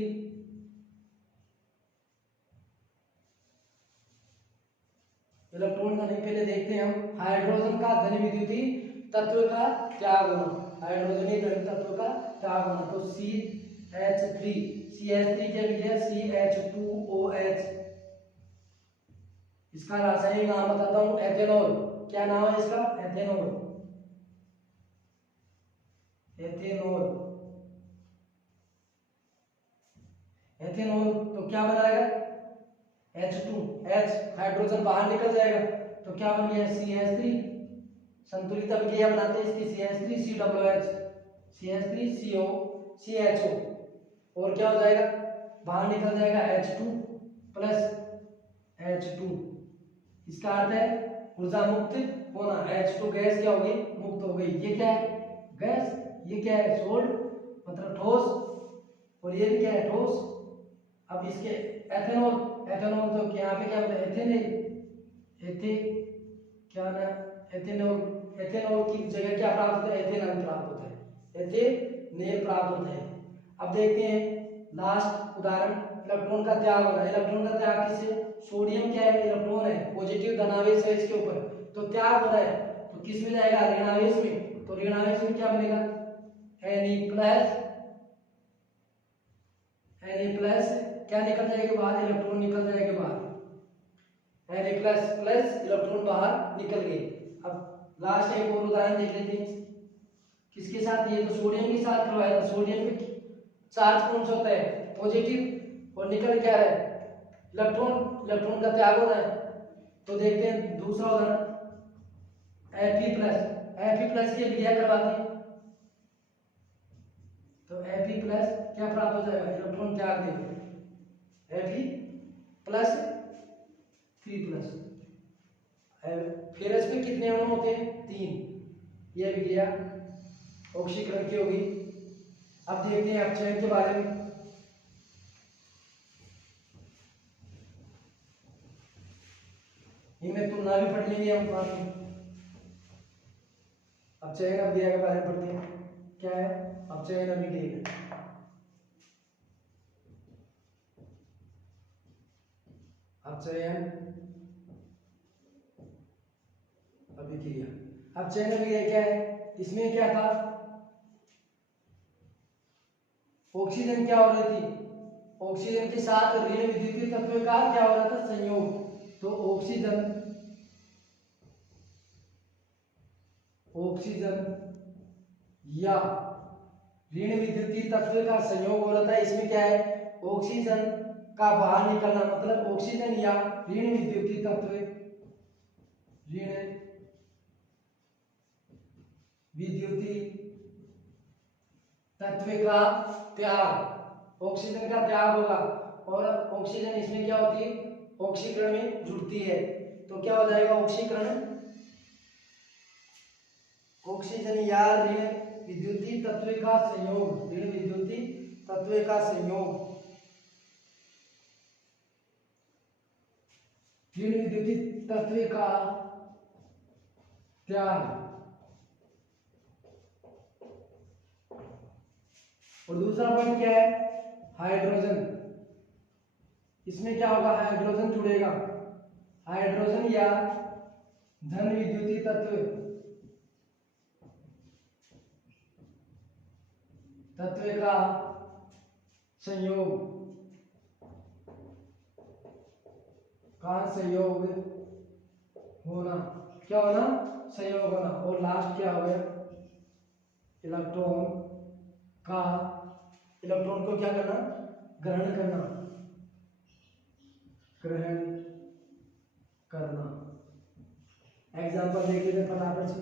इलेक्ट्रॉन का नहीं, पहले देखते हैं हम, हाइड्रोजन का धन विद्युतीय तत्व का त्याग होना, हाइड्रोजनीय धन तत्व का त्याग होना। तो CH3, CH3 क्या लिखा, CH2OH। इसका रासायनिक नाम बताता हूं, एथेनॉल। क्या नाम है इसका, एथेनॉल, एथेनॉल, एथेनॉल। तो क्या बनाएगा, H2, H, हाइड्रोजन बाहर निकल जाएगा, तो क्या बन गया, CH3। संतुलित अभिक्रिया बनाते हैं इसकी, CH3COOH, CH3CO, CHO, और क्या हो जाएगा, बाहर निकल जाएगा H2 प्लस H2। इसका अर्थ है ऊर्जा मुक्त होना, H2 गैस क्या होगी, मुक्त हो गई। ये क्या है, गैस, ये क्या है, सॉल्ट, मतलब ठोस, और ये भी क्या है, ठोस। अब इसके एथेनॉल, एथेनॉल तो यहाँ पे क्या होता है, क्या ना, एथेनॉल, एथेनॉल की जगह क्या प्राप्त होता है, एथेनॉल प्राप्त होता है, एथेनॉल प्राप्त होता है। अब देखते हैं लास्ट उदाहरण, इलेक्ट्रॉन का त्याग होना। इलेक्ट्रॉन का त्याग किससे, सोडियम क्या है, इलेक्ट्रॉन है, पॉजिटिव धनावेश है इसके ऊपर, तो त्याग हो रहा है, तो किस में जाएगा, ऋणावेश में। तो ऋणावेश में क्या बनेगा, Na+, क्या निकल जाएगा बाहर, इलेक्ट्रॉन निकल जाएगा बाहर, Na++ इलेक्ट्रॉन बाहर निकल गए। अब लास्ट एक और उदाहरण देख लेते हैं, किसके साथ, ये तो सोडियम के साथ करवाया था। सोडियम पे चार्ज कौन सा होता है, पॉजिटिव, और निकल क्या है, इलेक्ट्रॉन, इलेक्ट्रॉन का त्याग हो रहा है। तो देखते हैं दूसरा उदाहरण, Fe+ की अभिक्रिया करवाते हैं, तो Fe+ क्या प्राप्त हो जाएगा, इलेक्ट्रॉन त्याग देंगे, Fe+3+। फेरस पे कितने अणु होते हैं, 3। ये अभिक्रिया ऑक्सीकरण की होगी। अब देखते हैं अपचयन के बारे में। इनमें तुलना भी पढ़ लेंगे हम बाद में। अपचयन अभिक्रिया के बारे में पढ़ते हैं। क्या है, अपचयन अभिक्रिया। अपचयन अभिक्रिया, अपचयन अभिक्रिया क्या है, इसमें क्या था, ऑक्सीजन क्या हो रही थी, ऑक्सीजन के साथ ऋण विद्युतीय तत्व का क्या हो रहा था, संयोग। तो ऑक्सीजन या ऋण विद्युतीय तत्व का संयोग हो रहा था। इसमें क्या है, ऑक्सीजन का बाहर निकलना, मतलब ऑक्सीजन या ऋण विद्युतीय तत्व, ऋण विद्युतीय तत्व का त्याग, ऑक्सीजन का त्याग होगा और ऑक्सीजन इसमें क्या होती है, ऑक्सीकरण में जुड़ती है। तो क्या हो जाएगा, ऑक्सीकरण, ऑक्सीजन या ऋण विद्युतीय तत्व का संयोग, ऋण विद्युतीय तत्व का संयोग, ऋण विद्युतीय तत्व का त्याग। और दूसरा पॉइंट क्या है, हाइड्रोजन, इसमें क्या होगा, हाइड्रोजन जुड़ेगा, हाइड्रोजन या धन विद्युतीय तत्व का संयोग, का संयोग होना, क्या होना, संयोग होना। और लास्ट क्या हो गया, इलेक्ट्रॉन का, इलेक्ट्रॉन को क्या करना, ग्रहण करना, ग्रहण करना। एग्जाम्पल देख लेते हैं फटाफट से,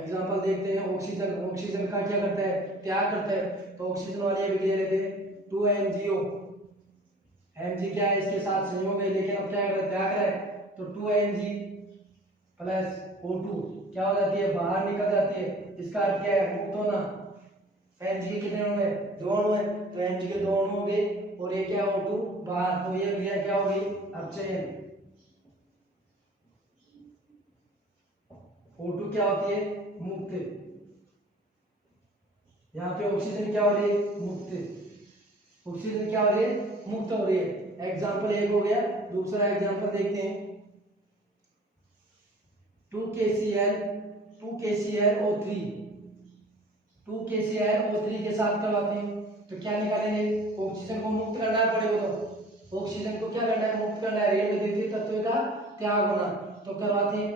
एग्जाम्पल देखते हैं। ऑक्सीजन, ऑक्सीजन का क्या करता है, त्याग करता है। तो ऑक्सीजन वाली अभिक्रिया लेते हैं, 2MgO, Mg क्या है, इसके साथ संयोग है, लेकिन अब क्या कर रहा है, त्याग रहा है। तो 2Mg प्लस O2 क्या हो जाती है, बाहर निकल जाती है। इसका अर्थ क्या है, मुक्त होना। Mg के कितने अणु है, 2 अणु है, तो Mg के 2 अणु हो गए और ये क्या, O2 बाहर, तो ये अभिक्रिया क्या हो गई, अपचयन। O2 क्या होती है, मुक्त। यहाँ पे ऑक्सीजन क्या हो रही है, मुक्त, ऑक्सीजन क्या हो रही है, मुक्त हो रही है। एग्जाम्पल एक हो गया। दूसरा एग्जाम्पल देखते हैं, 2KCl, 2KClO3, 2KClO3 के साथ करवाते हैं तो क्या निकालेंगे, ऑक्सीजन को मुक्त करना पड़ेगा। तो ऑक्सीजन को क्या करना है, मुक्त करना है, ऋण विद्युतीय तत्व का त्याग होना। तो करवाते हैं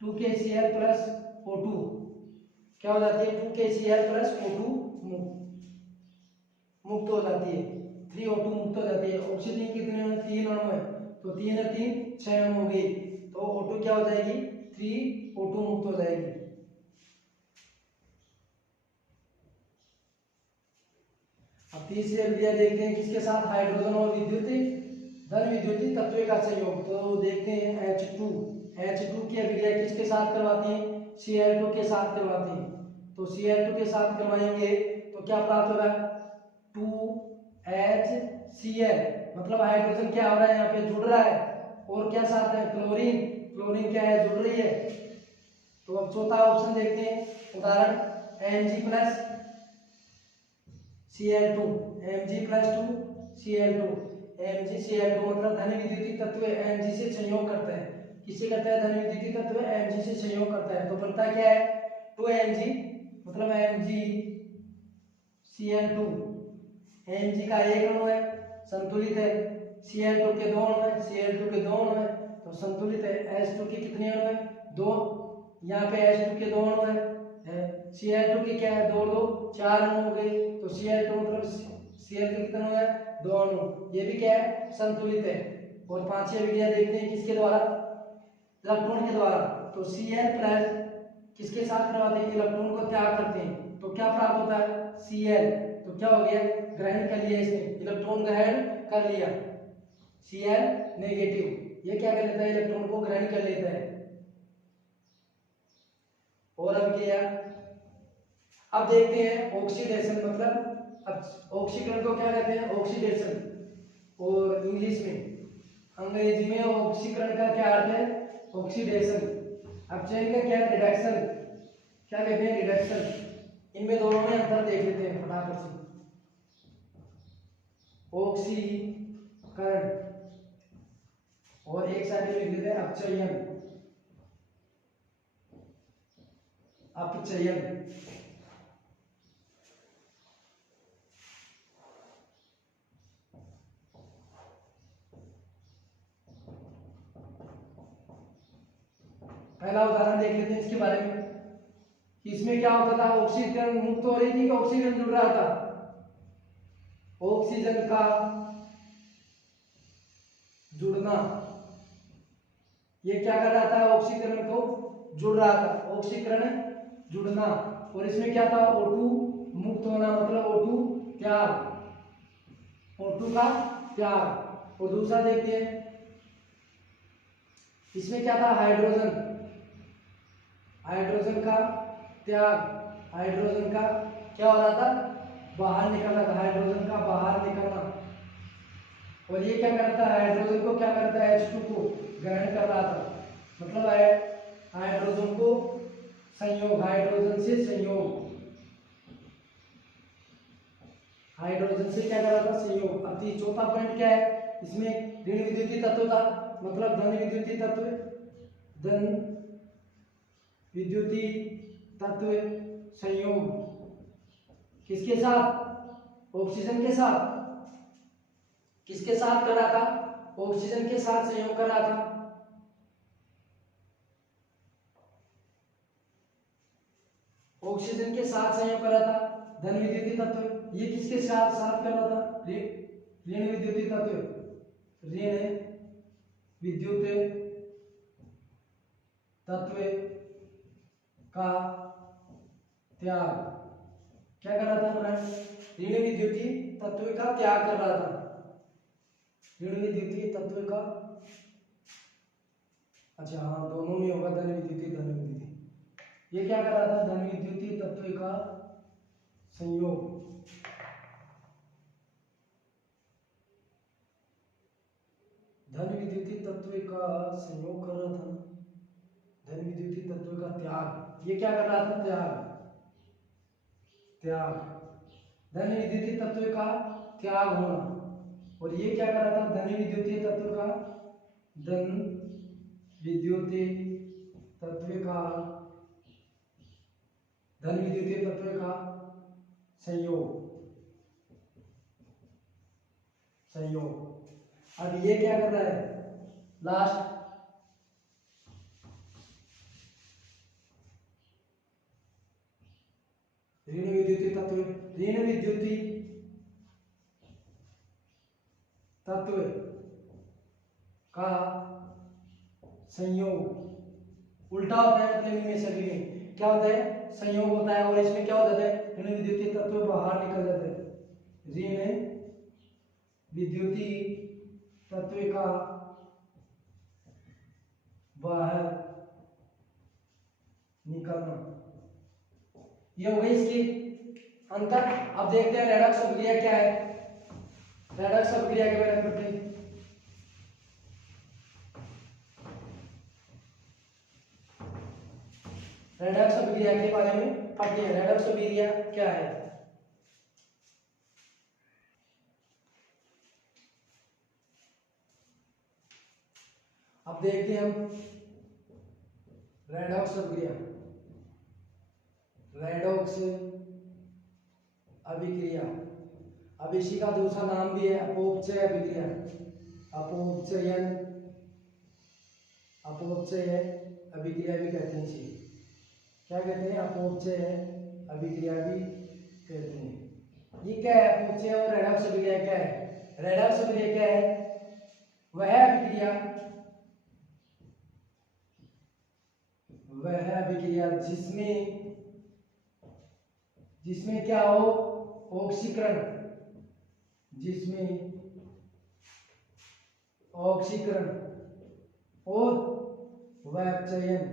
2KCl प्लस O2 क्या हो जाती है, 2KCl प्लस O2 मुक्त हो जाती है, 3O2 मुक्त हो जाती है। ऑक्सीजन कितने अणु, 3 अणु है, तो 3 और 3 6 अणु हो गई। तो O2 क्या हो जाएगी, 3O2 मुक्त हो जाएगी। अब तीसरी अभिक्रिया देखते हैं, किसके साथ, हाइड्रोजन और धन विद्युतीय तत्व का संयोग। तो देखते हैं H2, H2 की अभिक्रिया किसके साथ करवाते हैं, Cl2 के साथ करवाते हैं। तो Cl2 के साथ करवाएंगे तो क्या प्राप्त होगा, 2HCl, मतलब हाइड्रोजन क्या हो रहा है, यहाँ पे जुड़ रहा है, और क्या साथ है, क्लोरीन, क्लोरीन क्या है, जुड़ रही है। तो अब चौथा ऑप्शन देखते हैं, उदाहरण Mg plus Cl2, Mg plus 2Cl2, MgCl2 मतलब धन विद्युतीय तत्व Mg से संयोग करता है। किससे करता है, धन विद्युतीय तत्व Mg से संयोग करता है। तो बनता क्या है, 2Mg मतलब MgCl2, Mg का एक अणु है, संतुलित है, Cl2 के 2 अणु है, Cl2 के 2 अणु है, तो संतुलित है। H2 के कितने अणु है, 2, यहाँ पे H2 के 2 अणु है, Cl2 के क्या है, 2 2 4 अणु हो गए। तो Cl2 मतलब Cl के कितने अणु है, 2 अणु, ये भी क्या है, संतुलित है। और पांचवी अभिक्रिया देखते हैं, किसके द्वारा, इलेक्ट्रॉन के द्वारा। तो Cl प्लस किसके साथ करवाते हैं, इलेक्ट्रॉन को त्याग करते हैं, तो क्या प्राप्त होता है, Cl, तो क्या हो गया, ग्रहण कर लिया, इसने इलेक्ट्रॉन ग्रहण कर लिया, Cl नेगेटिव, ये क्या कर लेता है, इलेक्ट्रॉन को ग्रहण कर लेता है। और अब क्या, अब देखते हैं ऑक्सीडेशन, मतलब ऑक्सीकरण को क्या कहते हैं, ऑक्सीडेशन, और इंग्लिश में, अंग्रेजी में ऑक्सीकरण का क्या अर्थ है, ऑक्सीडेशन। अपचयन का क्या, रिडक्शन, क्या कहते हैं, रिडक्शन। इनमें दोनों में अंतर देख लेते हैं फटाफट से। ऑक्सीकरण और एक साइड में लिख लेते हैं अपचयन। अपचयन पहला उदाहरण देख लेते हैं इसके बारे में। इसमें क्या होता था, ऑक्सीजन मुक्त हो रही थी कि ऑक्सीजन जुड़ रहा था। ऑक्सीजन का जुड़ना, ये क्या कर रहा था, ऑक्सीकरण को जुड़ रहा था, ऑक्सीकरण जुड़ना। और इसमें क्या था, O2 मुक्त होना, मतलब O2 त्याग, O2 का त्याग। और दूसरा देखते हैं, इसमें क्या था, हाइड्रोजन, हाइड्रोजन का त्याग। हाइड्रोजन का क्या हो रहा था, बाहर निकल रहा था, हाइड्रोजन का बाहर निकलना। और ये क्या कर रहा था, हाइड्रोजन को क्या करता है, H2 को ग्रहण कर रहा था, मतलब है हाइड्रोजन को संयोग, हाइड्रोजन से संयोग, हाइड्रोजन से क्या कर रहा था, संयोग। अब चौथा पॉइंट क्या है, इसमें ऋण विद्युतीय तत्व था, मतलब धन विद्युतीय तत्व, धन विद्युतीय तत्व संयोग किसके साथ, ऑक्सीजन के साथ। किसके साथ कर रहा था, ऑक्सीजन के साथ संयोग कर रहा था। ऑक्सीजन के साथ संयोग कर रहा था। धन विद्युतीय तत्व ये किसके साथ साथ कर रहा था, ऋण विद्युतीय तत्व, ऋण विद्युत तत्व का त्याग। क्या कर रहा था, ऋण विद्युतीय तत्व का त्याग कर रहा था, ऋण विद्युतीय तत्व का, अच्छा हाँ दोनों में होगा, धन विद्युतीय धन विद्युतीय। ये क्या कर रहा था, धन विद्युतीय तत्व का संयोग, धन विद्युतीय तत्व का संयोग कर रहा था, धन विद्युतीय तत्व का त्याग। ये क्या कर रहा था, त्याग, त्याग, धन विद्युतीय तत्व का त्याग होना। और ये क्या कर रहा था, धन विद्युतीय तत्व का, धन विद्युतीय तत्व का, धन विद्युतीय तत्व का संयोग, संयोग। अब ये क्या कर रहा है, लास्ट ऋण विद्युतीय तत्व, ऋण विद्युतीय तत्व का संयोग उल्टा होता है, मतलब इनमें सभी में क्या होता है, संयोग होता है। और इसमें क्या हो जाता है, ऋण विद्युतीय तत्व बाहर निकल जाते हैं, ऋण विद्युतीय तत्व का बाहर निकलना। ये हो गई इसकी अंतर। अब देखते हैं रेडॉक्स अभिक्रिया क्या है, रेडॉक्स अभिक्रिया के बारे में पढ़ते हैं। रेडॉक्स अभिक्रिया के बारे में पढ़ते हैं, रेडॉक्स अभिक्रिया क्या है। अब देखते हैं हम रेडॉक्स अभिक्रिया, रेडॉक्स अभिक्रिया। अब इसी का दूसरा नाम भी है अपोपचय अभिक्रिया, अपोपचयन, अपोपचय अभिक्रिया भी कहते हैं इसे। क्या कहते हैं, अपोपचय अभिक्रिया भी कहते हैं। ये क्या है, अपोपचय और रेडॉक्स अभिक्रिया क्या है। रेडॉक्स अभिक्रिया क्या है, वह अभिक्रिया, वह अभिक्रिया जिसमें, जिसमें क्या हो, ऑक्सीकरण, जिसमें ऑक्सीकरण और अपचयन,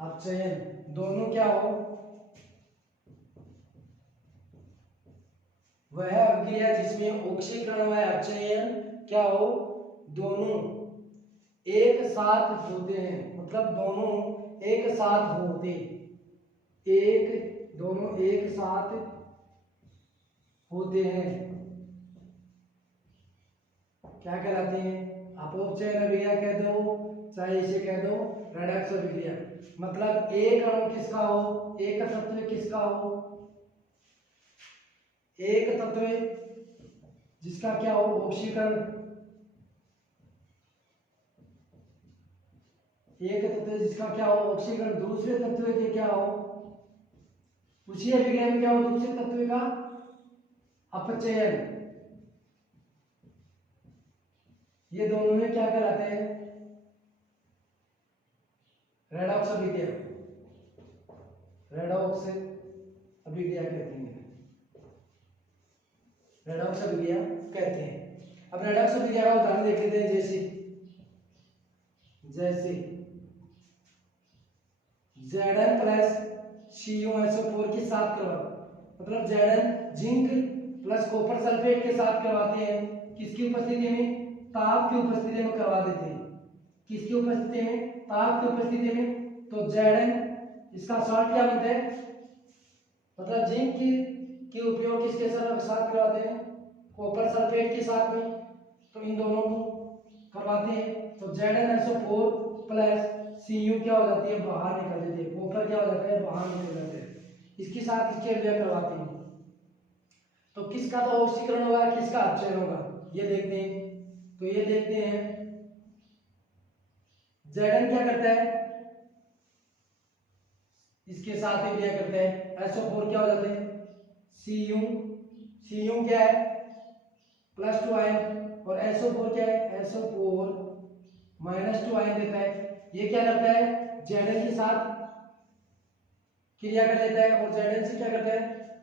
अपचयन दोनों क्या हो, वह अभिक्रिया जिसमें ऑक्सीकरण व अपचयन क्या हो, दोनों एक साथ होते हैं, मतलब दोनों एक साथ होते, एक दोनों एक साथ होते हैं, क्या कहलाते हैं? अपव्यय अभिक्रिया कह दो, चाहे इसे कह दो रेडॉक्स अभिक्रिया। मतलब एक अणु किसका हो, एक तत्व किसका हो, एक तत्व जिसका क्या हो, ऑक्सीकरण, एक तत्व जिसका क्या हो, ऑक्सीकरण, दूसरे तत्व के क्या हो, उसी अभिक्रिया में क्या हो, दूसरे तत्व का अपचयन। ये दोनों में क्या कहलाते हैं? रेडॉक्स अभिक्रिया, रेडॉक्स अभिक्रिया कहते हैं, रेडॉक्स अभिक्रिया कहते हैं। अब रेडॉक्स अभिक्रिया का उदाहरण देख लेते हैं, जैसे जैसे Zn प्लस CuSO4 के साथ करवा, मतलब Zn zinc plus copper sulphate के साथ करवाते हैं, किसकी उपस्थिति में? ताप की उपस्थिति में करवा देते हैं, किसकी उपस्थिति में? ताप की उपस्थिति में। तो Zn इसका शॉर्ट क्या बनता है, मतलब जिंक की उपयोग किसके साथ करवाते हैं? कॉपर सल्फेट के साथ में, तो इन दोनों को करवाते हैं। तो ZnSO4 प्लस Cu क्या हो जाती है, बाहर निकल जाती है, कॉपर क्या हो जाता है, बाहर निकल जाता है, इसके साथ इसके अभिक्रिया करवाते हैं। तो किसका तो ऑक्सीकरण होगा, किसका अपचयन होगा, ये देखते हैं। तो ये देखते हैं, Zn क्या करता है, इसके साथ अभिक्रिया करता है, SO4 क्या हो जाते हैं, Cu क्या है, +2 आयन, और SO4 क्या है, SO4 -2 आयन देता है। ये क्या करता है, Zn के साथ क्रिया कर लेता है, और Zn से क्या करता है,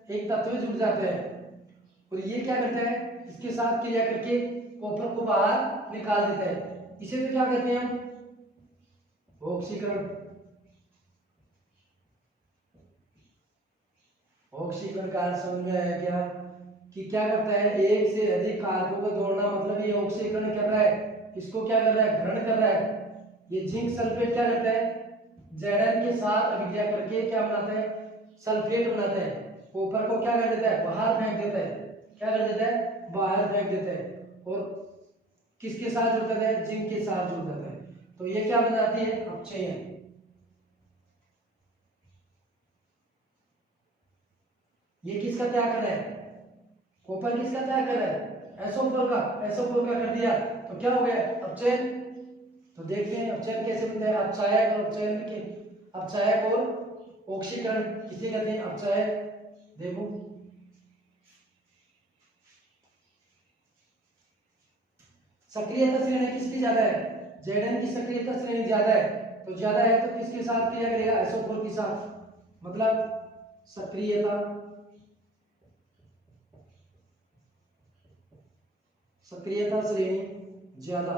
एक तत्व जुड़ जाता है, और ये क्या करता है, इसके साथ क्रिया करके कॉपर को बाहर निकाल देता है। इसे तो क्या कहते हैं हम, ऑक्सीकरण। ऑक्सीकरण का अर्थ समझ में आया क्या, कि क्या करता है, एक से अधिक कारकों को जोड़ना, मतलब ये ऑक्सीकरण कर रहा है, इसको क्या कर रहा है, ग्रहण कर रहा है। ये जिंक सल्फेट क्या करता है, Zn के साथ अभिक्रिया करके क्या बनाता है, सल्फेट बनाता है, कॉपर को क्या कर देता है, बाहर फेंक देता है, क्या कर देता है, बाहर फेंक देता है, और किसके साथ जुड़ जाता है, जिंक के साथ जुड़ जाता है। तो ये क्या बन जाती है, अपचयन। ये किसका त्याग कर रहा है, कॉपर किसका त्याग कर रहा है, SO4 का कर दिया, तो क्या हो गया, अपचयन। तो देखते हैं अपचयन कैसे बनता है, अपचायक और अपचयन के, अपचायक और ऑक्सीकरण किसे कहते हैं, अपचायक। देखो सक्रियता श्रेणी किसकी ज्यादा है, Zn की सक्रियता श्रेणी ज्यादा है, तो ज्यादा है तो किसके साथ क्रिया करेगा, SO4 के साथ, मतलब सक्रियता, सक्रियता श्रेणी ज्यादा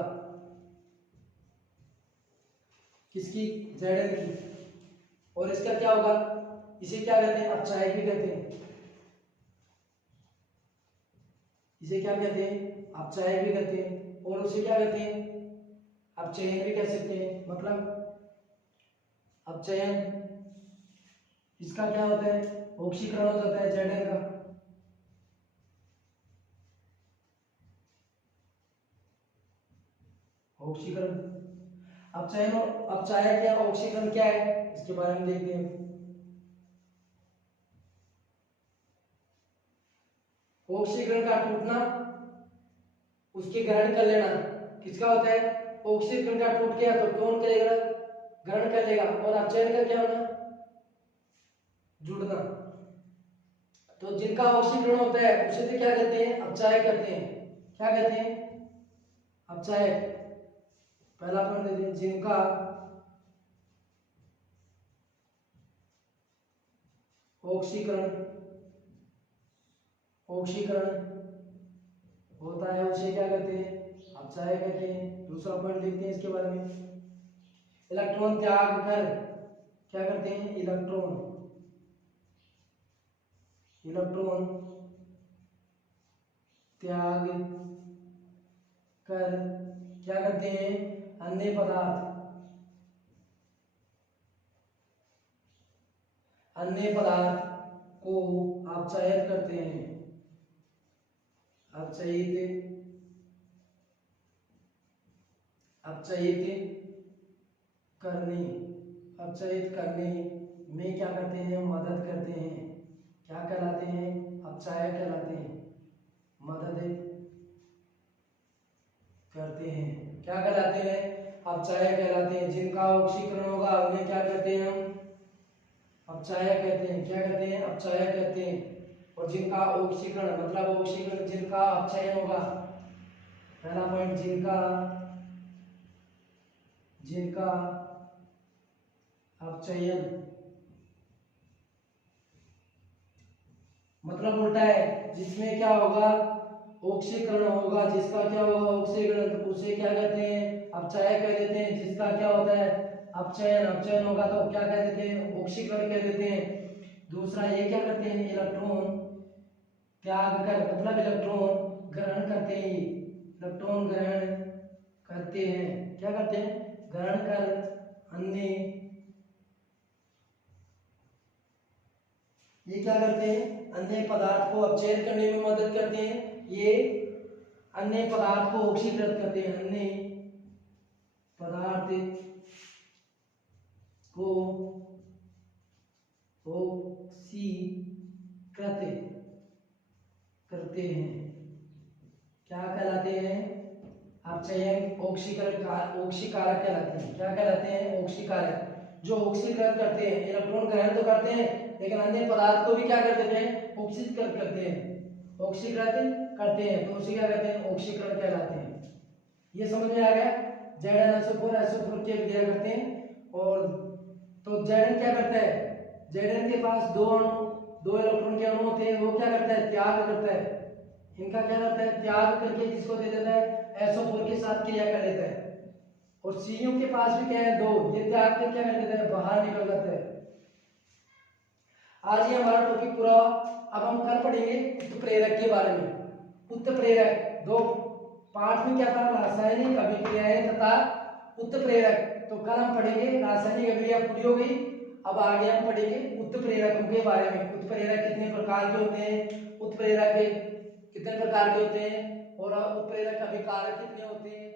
किसकी, Zn की, और इसका क्या होगा, इसे क्या कहते हैं, अपचायक भी कहते हैं, इसे क्या कहते हैं, अपचायक भी कहते हैं, और उसे क्या कहते हैं, अपचयन भी कह सकते हैं। मतलब अपचयन इसका क्या होता है, ऑक्सीकरण हो जाता है Zn का, ऑक्सीकरण। अपचयन और अपचायक या ऑक्सीकरण क्या है, इसके बारे में देखते हैं। ऑक्सीकरण का टूटना, उसके ग्रहण कर लेना, किसका होता है, ऑक्सीकरण का टूट गया तो कौन करेगा, ग्रहण कर लेगा, और अपचयन का क्या होना, जुड़ना। तो जिनका ऑक्सीकरण होता है उसे तो क्या कहते हैं, अपचायक कहते हैं, क्या कहते हैं, अपचायक। पहला पॉइंट देते हैं, जिनका ऑक्सीकरण ऑक्सीकरण होता है उसे क्या कहते हैं, अपचायक कहते हैं। दूसरा पॉइंट देखते हैं इसके बारे में, इलेक्ट्रॉन त्याग कर क्या करते हैं, इलेक्ट्रॉन त्याग कर क्या करते हैं, अन्य पदार्थ, अन्य पदार्थ को अपचयित करते हैं, अपचयित करने, अपचयित करने में क्या करते हैं, मदद करते हैं। क्या कहलाते हैं, अपचायक कहलाते हैं, मदद करते हैं। क्या कहलाते हैं, अपचायक कहलाते हैं। जिनका ऑक्सीकरण होगा उन्हें क्या कहते हैं हम, अपचायक कहते हैं। क्या कहते हैं, अपचायक कहते हैं। और जिनका ऑक्सीकरण मतलब ऑक्सीकरण, जिनका अपचयन होगा, पहला पॉइंट, जिनका अपचयन मतलब उल्टा है, जिसमें क्या होगा, ऑक्सीकरण होगा, जिसका क्या होगा, ऑक्सीकरण, तो उसे क्या कहते हैं, अपचायक कह देते हैं। जिसका क्या होता है, अपचयन होगा तो क्या कह देते हैं, ऑक्सीकरण कह देते हैं। दूसरा ये क्या करते हैं, इलेक्ट्रॉन त्याग कर मतलब इलेक्ट्रॉन ग्रहण करते हैं, इलेक्ट्रॉन ग्रहण करते हैं। क्या करते हैं, ग्रहण कर अन्य, ये क्या करते हैं, अन्य पदार्थ को अपचयन करने में मदद करते हैं। ये अन्य पदार्थ को ऑक्सीकृत करते हैं, अन्य पदार्थ को ऑक्सीकृत करते हैं। क्या कहलाते हैं, अपचयन ऑक्सीकारक कहलाते हैं। क्या कहलाते हैं, ऑक्सीकारक, जो ऑक्सीकृत करते हैं। इलेक्ट्रॉन ग्रहण तो करते हैं लेकिन अन्य पदार्थ को भी क्या कर देते हैं, ऑक्सीकृत करते हैं, ऑक्सीकृत करते हैं, तो उसे क्या कहते हैं, ऑक्सीकरण कहलाते हैं। ये समझ में आ गया। Zn की अभिक्रिया करते हैं। और तो Zn क्या करता है, Zn के पास दो इलेक्ट्रॉन के अणु होते हैं, वो क्या करता है, त्याग करता है। इनका क्या करता है, त्याग करके किसको दे देता है, SO4 के साथ क्रिया कर लेता है। और Cu के पास भी क्या है, दो, ये त्याग करके क्या कर देता है, बाहर निकल जाता है। आज ये हमारा टॉपिक पूरा। अब हम कल पढ़ेंगे उत्प्रेरक के बारे में। उत्प्रेरक दो पार्ट में क्या था, रासायनिक अभिक्रियाएं तथा उत्प्रेरक। तो कल हम पढ़ेंगे रासायनिक अभिक्रिया पूरी हो गई। अब आगे हम पढ़ेंगे उत्प्रेरकों के बारे में। उत्प्रेरक कितने प्रकार के होते हैं, उत्प्रेरक कितने प्रकार के होते हैं, और उत्प्रेरक अभिकारक कितने होते हैं।